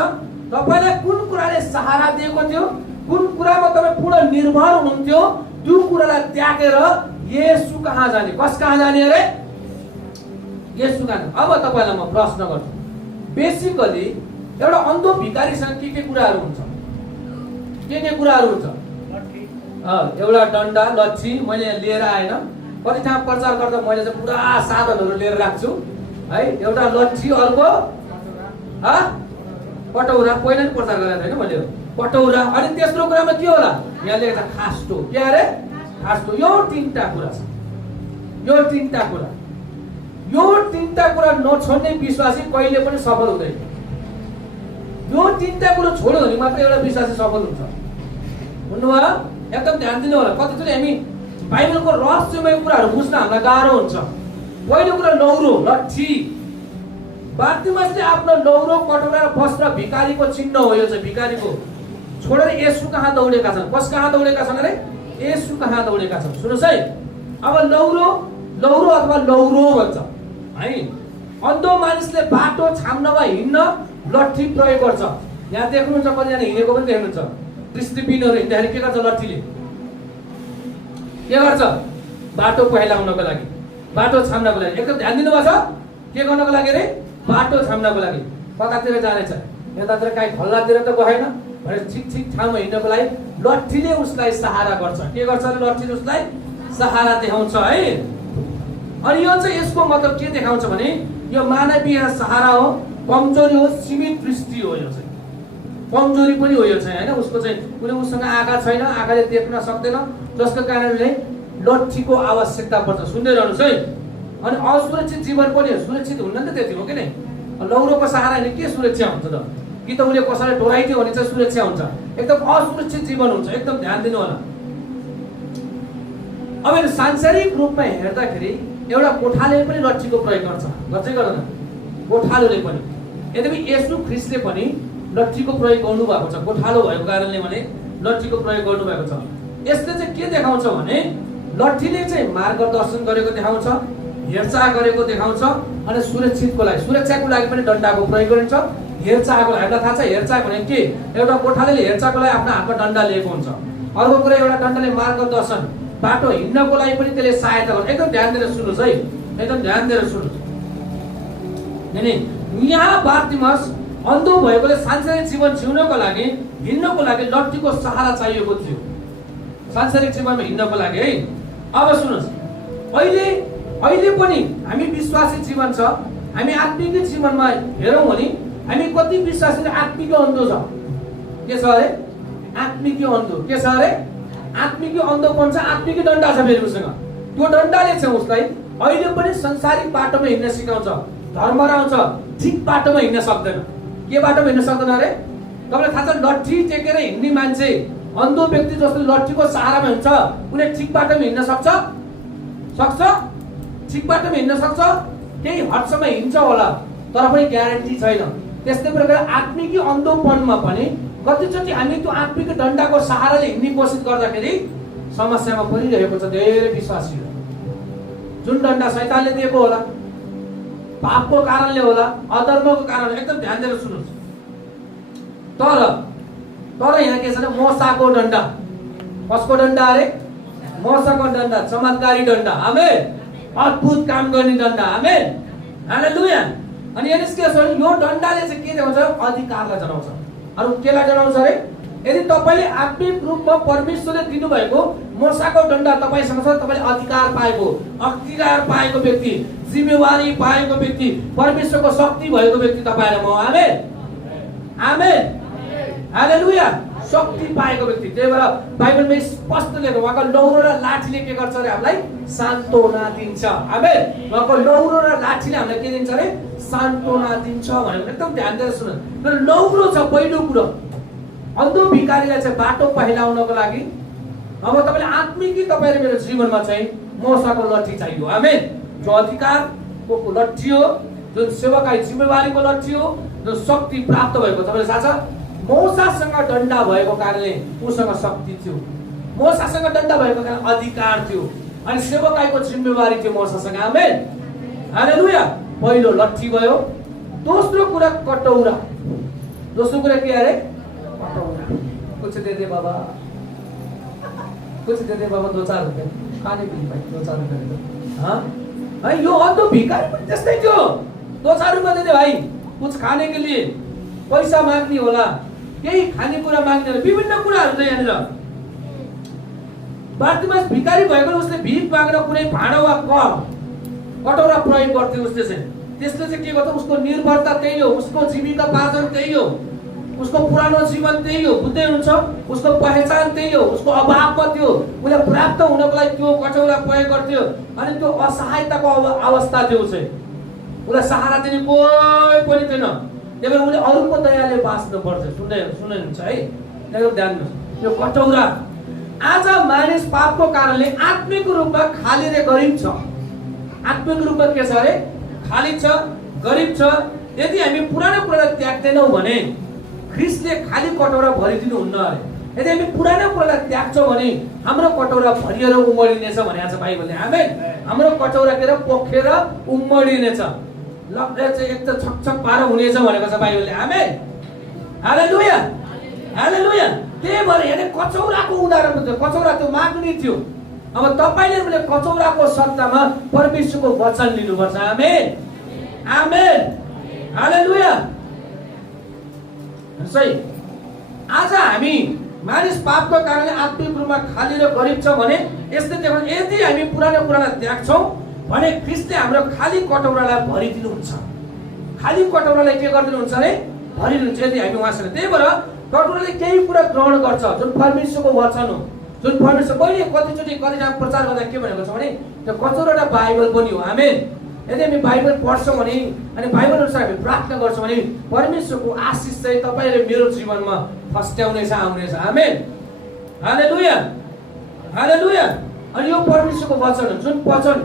तपाईलाई कुन कुराले सहारा दिएको थियो, कुन कुरामा तपाईँ पूर्ण निर्भर हुनुहुन्थ्यो, त्यो कुरालाई त्यागेर येशू कहाँ जाने? कस कहाँ जाने अरे? येशू कहाँ। अब तपाईलाई म प्रश्न गर्छु, बेसिकली एउटा अन्धो भिखारीसँग के कुराहरू हुन्छ? के कुराहरू हुन्छ? एउटा डन्डा लच्छी मैले लिएर आएन। कति ठाउँ प्रचार गर्दा मैले चाहिँ पुरा साधनहरू लिएर राख्छु है। एउटा लच्छी, अर्को पटौरा, पहिला नि प्रचार गरेको थिएन मैले, पटौरा। अनि तेस्रो कुरामा के होला? यहाँ लेखेको छ खास्टो। के अरे? खास्टो। यो तीनटा कुरा छ। यो तीनटा कुरा नछोड्ने विश्वासी कहिले पनि सफल हुँदैन। यो तीनटा कुरा छोड्यो भने मात्र एउटा विश्वासी सफल हुन्छ। हुनुभयो? एकदम ध्यान दिनु होला। कतिचोटि हामी बाइबलको रहस्यमय कुराहरू बुझ्न हामीलाई गाह्रो हुन्छ। पहिलो कुरा लौरो, लट्ठी। बार्तिमसले आफ्नो लौरो, कटौरा र वस्त्र भिखारीको चिन्ह हो। यो चाहिँ भिखारीको छोडेर येशू कहाँ दौडेका छन्। कस कहाँ दौडेका छन् अरे? येशू कहाँ दौडेका छन्। सुन्नुहोस् है, अब लौरो अथवा लौरो भन्छ है। अन्धो मानिसले बाटो छाम्नमा हिँड्न लट्ठी प्रयोग गर्छ। यहाँ देख्नुहुन्छ कतिजना हिँडेको पनि देख्नुहुन्छ। दृष्टिबिनहरू हिँड्दाखेरि के गर्छ? लट्ठीले के गर्छ? बाटो पहिलाउनको लागि, बाटो छाम्नको लागि। एकदम ध्यान दिनुभएको छ? के गर्नको लागि अरे? बाटो छाम्नको लागि। कतातिर जानेछ? यतातिर काहीँ खल्लातिर त गएन भने ठिक ठाउँमा हिँड्नको लागि लट्ठीले उसलाई सहारा गर्छ। के गर्छ? लट्ठीले उसलाई सहारा देखाउँछ है। अनि यो चाहिँ यसको मतलब के देखाउँछ भने यो मानवीय सहारा हो, कमजोरी हो, सीमित दृष्टि हो। यो चाहिँ कमजोरी पनि हो। यो चाहिँ होइन, उसको चाहिँ कुनै उसँग आँखा छैन, आँखाले देख्न सक्दैन, जसको कारणले लट्ठीको आवश्यकता पर्छ। सुन्दै रहनुहोस् है। अनि असुरक्षित जीवन पनि हो। सुरक्षित हुन्न नि त त्यति हो कि नै। लौरोको सहारा होइन के सुरक्षा हुन्छ त? कि त उसले कसैलाई डोराइदियो भने चाहिँ सुरक्षा हुन्छ। एकदम असुरक्षित जीवन हुन्छ। एकदम ध्यान दिनु होला। अब सांसारिक रूपमा हेर्दाखेरि एउटा गोठाले पनि लट्ठीको प्रयोग गर्छ गर्दैन? गोठालोले पनि। यद्यपि येशू ख्रीष्टले पनि लट्ठीको प्रयोग गर्नु भएको छ, गोठालो भएको कारणले भने लट्ठीको प्रयोग गर्नु भएको छ। यसले चाहिँ के देखाउँछ भने लट्ठीले चाहिँ मार्गदर्शन गरेको देखाउँछ, हेरचाह गरेको देखाउँछ, अनि सुरक्षाको लागि पनि डन्डाको प्रयोग गरिन्छ। हेरचाहको लागि हामीलाई थाहा छ हेरचाह भने के? एउटा गोठाले हेरचाहको लागि आफ्नो हातमा डन्डा लिएको हुन्छ। अर्को कुरा एउटा डन्डाले मार्गदर्शन, बाटो हिँड्नको लागि पनि त्यसले सहायता गर्छ। एकदम ध्यान दिएर सुन्नुहोस् है, एकदम ध्यान दिएर सुन्नुहोस्। यहाँ बार्तिमस अन्धो भएकोले सांसारिक जीवन जिउनको लागि हिँड्नको लागि लट्ठीको सहारा चाहिएको थियो, सांसारिक जीवनमा हिँड्नको लागि है। अब सुन्नुहोस्, अहिले पनि हामी विश्वासी जीवन छ, हामी आत्मिक जीवनमा हेरौँ भने हामी कति विश्वासी आत्मिक अन्धो छ। के छ अरे? आत्मिक अन्धो। के छ अरे? आत्मिक अन्धोपन छ, आत्मिक डन्डा छ फेरि उसँग। त्यो डन्डाले चाहिँ उसलाई अहिले पनि संसारिक बाटोमा हिँड्न सिकाउँछ, धर्म राउँछ, ठिक बाटोमा हिँड्न सक्दैन। के बाटोमा हिँड्न सक्दैन अरे? तपाईँलाई थाहा छ लट्ठी टेकेर हिँड्ने मान्छे, अन्धो व्यक्ति जसले लट्ठीको सहारामा हिँड्छ उसले ठिक बाटोमा हिँड्न सक्छ? ठिक बाटोमा हिँड्न सक्छ? केही हदसम्म हिँड्छ होला, तर पनि ग्यारेन्टी छैन। त्यस्तै प्रकार आत्मिक अन्धोपनमा पनि कतिचोटि हामी त्यो आत्मिक डन्डाको सहाराले हिँड्ने कोसिस गर्दाखेरि समस्यामा परिरहेको छ धेरै विश्वासीहरू। जुन डन्डा शैतानले दिएको होला, पापको कारणले होला, अधर्मको कारणले, एकदम ध्यान दिएर सुन्नुहोस्। तर यहाँ के छ भने मोसाको डन्डा। कसको डन्डा अरे? मोसाको डन्डा, चमत्कारी डन्डा, आमेन, अद्भुत काम गर्ने डन्डा, आमेन, हालेलुया। अनि यस के छ भने यो डन्डाले चाहिँ के देखाउँछ? अधिकारलाई जनाउँछ। अरु केलाई जनाउँछ अरे? यदि तपाईले आत्मिक रूपमा परमेश्वरले दिनुभएको मोसाको डन्डा तपाईसँग छ, तपाईले अधिकार पाएको व्यक्ति, जिम्मेवारी पाएको व्यक्ति, परमेश्वरको शक्ति भएको व्यक्ति तपाईँ र म, आमेन, आमेन, हालेलुया। शक्ति पाएको व्यक्ति। त्यही भएर बाइबलमा स्पष्ट लेखेको उहाँको लौरो र लाठीले के गर्छ अरे? हामीलाई सान्त्वना दिन्छ, आमेन। उहाँको लौरो र लाठीले हामीलाई के दिन्छ अरे? सान्त्वना दिन्छ भनेको एकदम ध्यान दिएर सुन्नु। लौरो छ पहिलो कुरो, अन्धो भिखारीलाई चाहिँ बाटो पहिलाउनको लागि। अब तपाईले आत्मिक तपाईँ र मेरो जीवनमा चाहिँ मोसाको लट्ठी चाहियो, आमेन। जो अधिकारको लट्ठी हो, जुन सेवाकाई जिम्मेवारीको लट्ठी हो, जो शक्ति प्राप्त भएको। तपाईले थाहा छ मोसासँग डन्डा भएको कारणले उसँग शक्ति थियो, मोसासँग डन्डा भएको कारण अधिकार थियो, अनि सेवाकाईको जिम्मेवारी थियो मोसासँग, आमेन, हालेलुया। पहिलो लट्ठी भयो। दोस्रो कुरा कटौरा। दोस्रो कुरा के अरे? कटौरा। कुछ दे दे बाबा, कुछ दे दे बाबा, 2-4 रुपये खाने के लिए भाई, 2-4 रुपये। हाँ भाई, यो अन्धो भिखारी पनि त्यस्तै थियो। 2-4 रुपये दे दे भाइ, कुछ खाने के लिए। पैसा माग्ने होला, केही खानेकुरा माग्ने होला, विभिन्न कुराहरू छ यहाँनिर। बार्तिमस भिखारी भएकोले उसले भिख माग्न कुनै भाँडा वा कटौरा प्रयोग गर्थ्यो। उसले चाहिँ त्यसले चाहिँ के गर्छ? उसको निर्भरता त्यही हो, उसको जीविका पार्जन त्यही हो, उसको पुरानो जीवन त्यही हो, बुझ्दै हुन्छ। उसको पहिचान त्यही हो, उसको अभावमा थियो, उसले प्राप्त हुनको लागि त्यो कटौरा प्रयोग गर्थ्यो। अनि त्यो असहायताको अवस्था थियो, चाहिँ उसलाई सहारा दिने कोही पनि थिएन। त्यही भएर उसले अरूको दयाले बाँच्नु पर्छ। सुन्नुहुन्छ है, एकदम ध्यान दिनुहोस्। यो कटौरा आज मानिस पापको कारणले आत्मिक रूपमा खाली र गरिब छ। आत्मिक रूपमा के छ अरे? खाली छ, गरिब छ। यदि हामी पुरानो कुरालाई त्याग्दैनौँ भने ख्रीष्टले खाली कटौरा भरिदिनु हुन्न अरे। यदि हामी पुरानो कुरालाई त्याग्छौँ भने हाम्रो कटौरा भरिएर उमलिनेछ भनेको छ बाइबलले, आमेन। हाम्रो कटौरा के पोखेर उमलिनेछ, लग्न चाहिँ एकदम छकछक पार हुनेछ भनेको छ बाइबलले, आमेन, हालेलुया, हालेलुया। त्यही भएर हेर्ने कचौराको उदाहरण थियो। कचौरा त्यो माग्ने थियो। अब तपाईले पनि कचौराको सट्टामा परमेश्वरको वचन लिनुपर्छ, आमेन, आमेन, हालेलुया। सही। आज हामी मानिस पापको कारणले आत्मिक रूपमा खाली र गरिब छ भने यस्तै देखाउँ। यदि हामी पुरानो कुरालाई त्याग्छौँ भने ख्रीष्टले हाम्रो खाली कटौरालाई भरिदिनुहुन्छ। खाली कटौरालाई के गरिदिनुहुन्छ अरे? भरिदिनुहुन्छ यदि हामी उहाँसँग। त्यही भएर कटौराले केही कुरा ग्रहण गर्छ जुन परमेश्वरको वचन हो, जुन परमेश्वर। मैले कतिचोटि कतिजना प्रचार गर्दा के भनेको छ भने त्यो कचौरा एउटा बाइबल पनि हो, आमेन। यदि हामी बाइबल पढ्छौँ भने अनि बाइबल अनुसार हामी प्रार्थना गर्छौँ भने परमेश्वरको आशिष चाहिँ तपाईँ र मेरो जीवनमा फस्ट्याउनेछ, आउनेछ, आमेन, हालेलुया, हालेलुया। अनि यो परमेश्वरको वचन हो, जुन वचन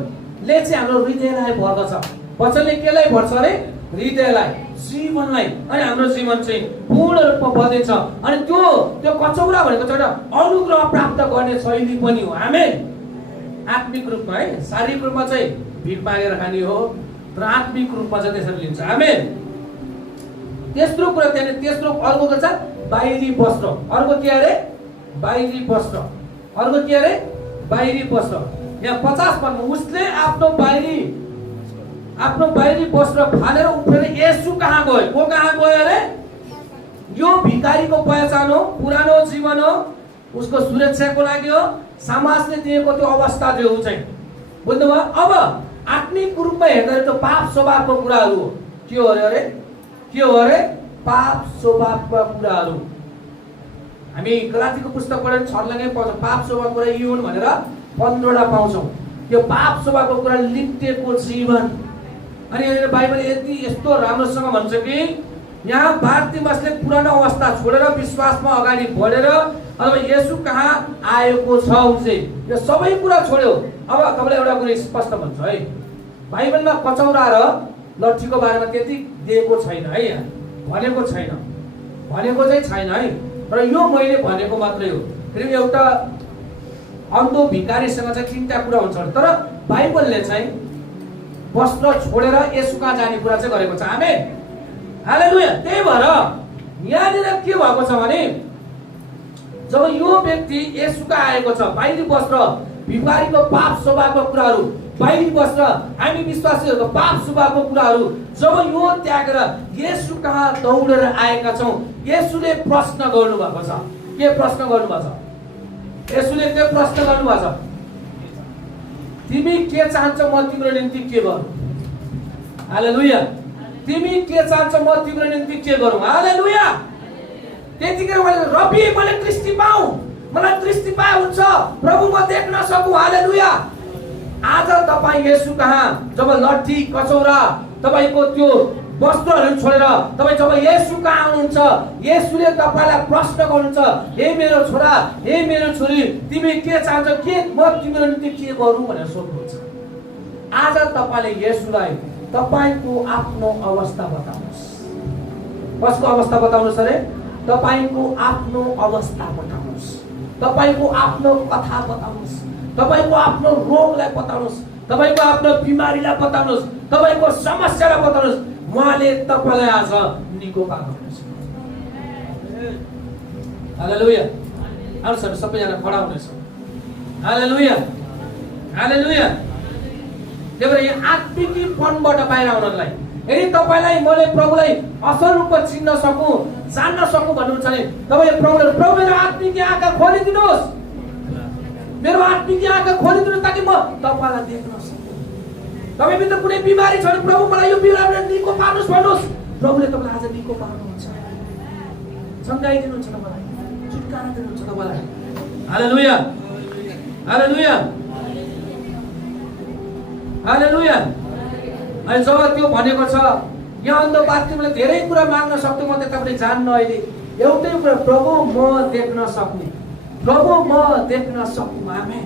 ले चाहिँ हाम्रो हृदयलाई भर्दछ। वचनले केलाई भर्छ अरे? हृदयलाई, जीवनलाई। अनि हाम्रो जीवन चाहिँ पूर्ण रूपमा बदलिन्छ। अनि त्यो कचौरा भनेको चाहिँ एउटा अनुग्रह प्राप्त गर्ने शैली पनि हो। आमेन। आत्मिक रूपमा है, शारीरिक रूपमा चाहिँ भिख मागेर खाने हो, तर आत्मिक रूपमा चाहिँ त्यसरी लिन्छ। आमेन। तेस्रो कुरा त्यहाँ, तेस्रो अर्को के छ? बाहिरी वस्त्र। अर्को के अरे? बाहिरी वस्त्र। अर्को के अरे? बाहिरी वस्त्र। यहाँ 50 पदमा उसले आफ्नो बाहिरी वस्त्र फालेर उठेर येशू कहाँ गयो? को कहाँ गयो अरे? यो भिखारीको पहिचान हो, पुरानो जीवन हो, उसको सुरक्षाको लागि हो, समाजले दिएको त्यो अवस्था जो चाहिँ बुझ्नुभयो। अब आत्मिक रूपमा हेर्दा त्यो पाप स्वभावको कुराहरू हो। के हो अरे? के हो अरे? पाप स्वभावका कुराहरू। हामी गलातीको पुस्तक पढेर छर्लङ्गै पाउँछौँ। पाप स्वभावको कुरा यी हुन् भनेर 15 वटा पाउँछौँ। यो पाप स्वभावको कुरा लिप्टेको जीवन। अनि बाइबल यस्तो राम्रोसँग भन्छ कि यहाँ बारतिमसले पुरानो अवस्था छोडेर विश्वासमा अगाडि बढेर अब येशू कहाँ आएको छ, चाहिँ यो सबै कुरा छोड्यो। अब तपाईँलाई एउटा कुरा स्पष्ट भन्छु है, बाइबलमा कचौरा र लट्ठीको बारेमा त्यति दिएको छैन है, यहाँ भनेको छैन, भनेको चाहिँ छैन है, तर यो मैले भनेको मात्रै हो। फेरि एउटा अन्धो भिखारीसँग चाहिँ 3टा कुरा हुन्छ, तर बाइबलले चाहिँ वस्त्र छोडेर येशू कहाँ जाने कुरा चाहिँ गरेको छ। आमेन, हालेलुया। त्यही भएर यहाँनिर के भएको छ भने जब यो व्यक्ति येशू कहाँ आएको छ, बाहिरी वस्त्र, भिखारीको पाप स्वभावको कुराहरू, बाहिरी वस्त्र, हामी विश्वासीहरूको पाप स्वभावको कुराहरू जब यो त्यागेर येशू कहाँ दौडेर आएका छौँ, येशूले प्रश्न गर्नुभएको छ। के प्रश्न गर्नुभएको छ? येशूले के प्रश्न गर्नुभएको छ? तिमी के चाहन्छौ म तिम्रो निम्ति के गरौँ? हालेलुया। तिमी के चाहन्छौ म तिम्रो निम्ति के गरौँ? हालेलुया। त्यतिखेर मैले रबी मैले दृष्टि पाऊँ, मलाई दृष्टि पाए हुन्छ, प्रभु म देख्न सकूँ। हालेलुया। आज तपाईँ येशू कहाँ जब लट्ठी कचौरा तपाईँको त्यो वस्त्रहरू छोडेर तपाईँ जब येशू कहाँ आउनुहुन्छ, येशूले तपाईँलाई प्रश्न गर्नुहुन्छ, हे मेरो छोरा, हे मेरो छोरी, तिमी के चाहन्छौ, के म तिम्रो निम्ति के गरौँ भनेर सोध्नुहुन्छ। आज तपाईँले येशूलाई तपाईँको आफ्नो अवस्था बताउनुहोस्। कसको अवस्था बताउनुहोस् अरे? तपाईँको आफ्नो अवस्था बताउनुहोस्, तपाईँको आफ्नो कथा बताउनुहोस्, तपाईँको आफ्नो रोगलाई बताउनुहोस्, तपाईँको आफ्नो बिमारीलाई बताउनुहोस्, तपाईँको समस्यालाई बताउनुहोस्। उहाँले तपाईँलाई आज निको पार्नुहुनेछ। हालेलुया। आउनुहोस् हामी सबैजना खडा हुनेछौँ। हालेलुया, हालेलुया। त्यही भएर यो आत्मिकीपनबाट बाहिर आउनलाई यदि तपाईँलाई मैले प्रभुलाई असल रूपमा चिन्न सकूँ, जान्न सकूँ भन्नुहुन्छ भने तपाईँले प्रभु मेरो आत्मिकी आँखा खोलिदिनुहोस्, मेरो आत्मिकी आँखा खोलिदिनुहोस् ताकि म तपाईँलाई देख्न सकूँ। तपाईँभित्र कुनै बिमारी छ भने प्रभु मलाई यो बिमारीबाट निको पार्नुहोस् भन्नुहोस्। प्रभुले तपाईँलाई आज निको पार्नुहुन्छ, चङ्गाइदिनुहुन्छ, तपाईँलाई छुटकारा दिनुहुन्छ तपाईँलाई। हालेलुया, हालेलुया, हालेलुया। अनि जब त्यो भनेको छ यहाँ अन्त बाथरुमले धेरै कुरा माग्न सक्थ्यो, म त तपाईँले जान्न। अहिले एउटै कुरा, प्रभु म देख्न सक्ने, प्रभु म देख्न सकूँ। आमेन।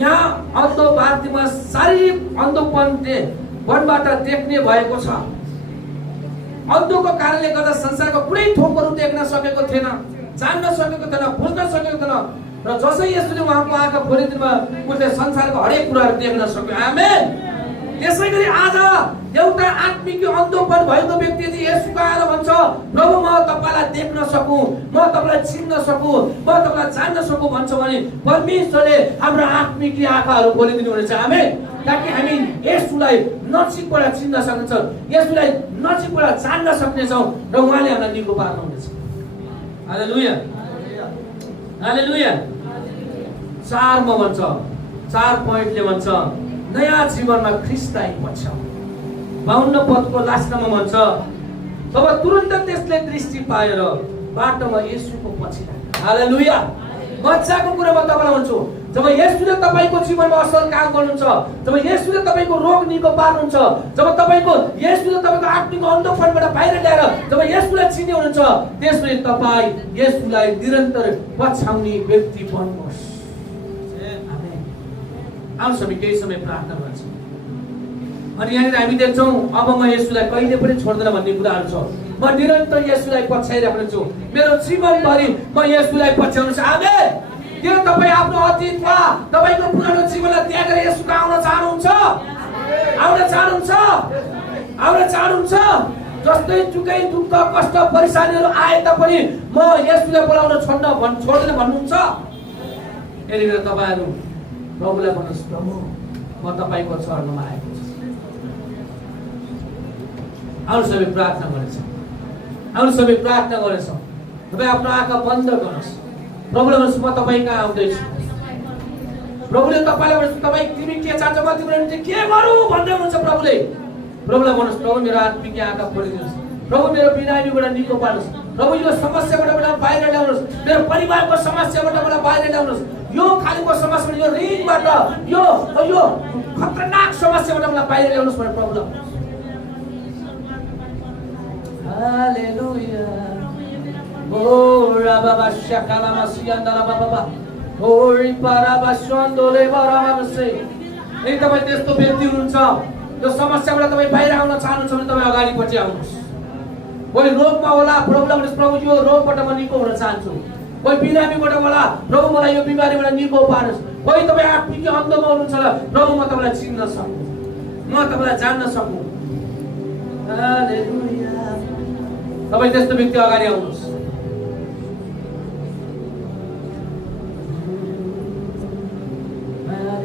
यहाँ अन्त बाथरुममा शारीरिक अन्धोपनबाट देख्ने भएको छ। अन्धोको कारणले गर्दा संसारको कुनै थोकहरू देख्न सकेको थिएन, जान्न सकेको थिएन, बुझ्न सकेको थिएन। र जसै यसले उहाँको आँखा खोलिदिनुमा उसले संसारको हरेक कुराहरू देख्न सक्यो। आमेन। त्यसैगरी आज एउटा आत्मिक अन्धोपन भएको व्यक्ति यदि येशू आएर भन्छ, प्रभु म तपाईँलाई देख्न सकूँ, म तपाईँलाई चिन्न सकूँ, म तपाईँलाई जान्न सकूँ भन्छ भने परमेश्वरले हाम्रो आत्मिक आँखाहरू खोलिदिनु हुनेछ। आमेन। ताकि हामी येशूलाई नजिकबाट चिन्न सक्छौँ, येशूलाई नजिकबाट जान्न सक्नेछौँ र उहाँले हामीलाई निको पार्नुहुनेछ। हालेलुया, हालेलुया। 4 मा भन्छ, 4 पोइन्टले भन्छ नयाँ जीवनमा ख्रीष्ट आइपछि। 52 पदको लास्टमा भन्छ तब तुरन्त त्यसले दृष्टि पाएर बाटोमा येशूको पछि लाग्यो। हालेलुया। बच्चाको कुरा म तपाईँलाई भन्छु, जब येशूले तपाईँको जीवनमा असल काम गर्नुहुन्छ, जब येशूले तपाईँको रोग निको पार्नुहुन्छ, जब येशूले तपाईँको आत्मिक अन्धोपनबाट बाहिर ल्याएर जब येशूलाई चिन्ने हुनुहुन्छ, त्यसले तपाईँ येशूलाई निरन्तर पछ्याउने व्यक्ति बन्नुहोस्। आउँछ हामी केही समय प्रार्थना गर्छौँ। अनि यहाँनिर हामी देख्छौँ अब म येशूलाई कहिले पनि छोड्दैन भन्ने कुराहरू छ। म निरन्तर येशूलाई पछ्याइरहेको छु, मेरो जीवनभरि म येशूलाई पछ्याउनु छ। आमेन। के तपाईँ आफ्नो अतीतमा तपाईँको पुरानो जीवनलाई त्यागेर येशू कहाँ आउन चाहनुहुन्छ? आउन चाहनुहुन्छ? जस्तै जुकै दुःख कष्ट परेशानीहरू आए तापनि म येशूलाई बोलाउन छोड्दैन भन्नुहुन्छ? यति बेला तपाईँहरू प्रभुलाई भन्नुहोस्, प्रभु म तपाईँको चरणमा आएको छु। आउनु सबै प्रार्थना गर्नेछौँ। तपाईँ आफ्नो आँखा बन्द गर्नुहोस्। प्रभुले भन्नुहोस्, म तपाईँ कहाँ आउँदैछु। प्रभुले तपाईँलाई भन्नुहोस्, तपाईँ तिमी के चाहन्छ म तिम्रो निम्ति के गरौँ भन्दै हुनुहुन्छ। प्रभुलाई भन्नुहोस्, प्रभु मेरो आत्मिक आँखा खोलिदिनुहोस्। प्रभु मेरो बिरामीबाट निको पार्नुहोस्। प्रभु यो समस्याबाट मलाई बाहिर ल्याउनुहोस्। मेरो परिवारको समस्याबाट मलाई बाहिर ल्याउनुहोस्। यो खालीको समस्याबाट, यो ऋणबाट, यो खतरनाक समस्याबाट मलाई बाहिर ल्याउनुहोस् भनेर प्रभुलाई भन्नुहोस्। हालेलुया। ओ राबाबा शकालामा सियान्दाला बाबा ओरी पाराबा सन्दोले बराबसे। यदि तपाईँ त्यस्तो व्यक्ति हुनुहुन्छ, यो समस्याबाट तपाईँ बाहिर आउन चाहनुहुन्छ भने तपाईँ अगाडिपट्टि आउनुहोस्। कोही रोगमा होला, प्रभुलाई भन्नुहोस्, प्रभु यो रोगबाट म निको हुन चाहन्छु। कोही बिरामीबाट होला, प्रभु मलाई यो बिमारीबाट निको पार्नुहोस्। कोही तपाईँ आत्मिक अन्धमा हुनुहुन्छ होला, प्रभु म तपाईँलाई चिन्न सकौँ, म तपाईँलाई जान्न सकौँ। हालेलुया। तपाईँ त्यस्तो व्यक्ति अगाडि आउनुहोस्।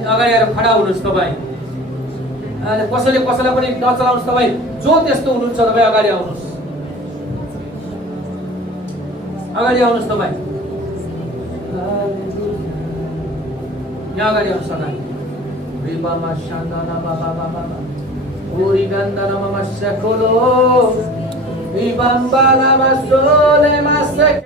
अगाडि आएर खडा हुनुहोस्। तपाईँ कसैले कसैलाई पनि नचलाउनुहोस्। तपाईँ जो त्यस्तो हुनुहुन्छ तपाईँ अगाडि आउनुहोस्। तपाईँ यहाँ अगाडि आउनुहोस्। अगाडि रिबामा शान्दाना बाबा बाबा ओरी गन्दाना ममा सकोलो रिबाम्बाला सोले मासे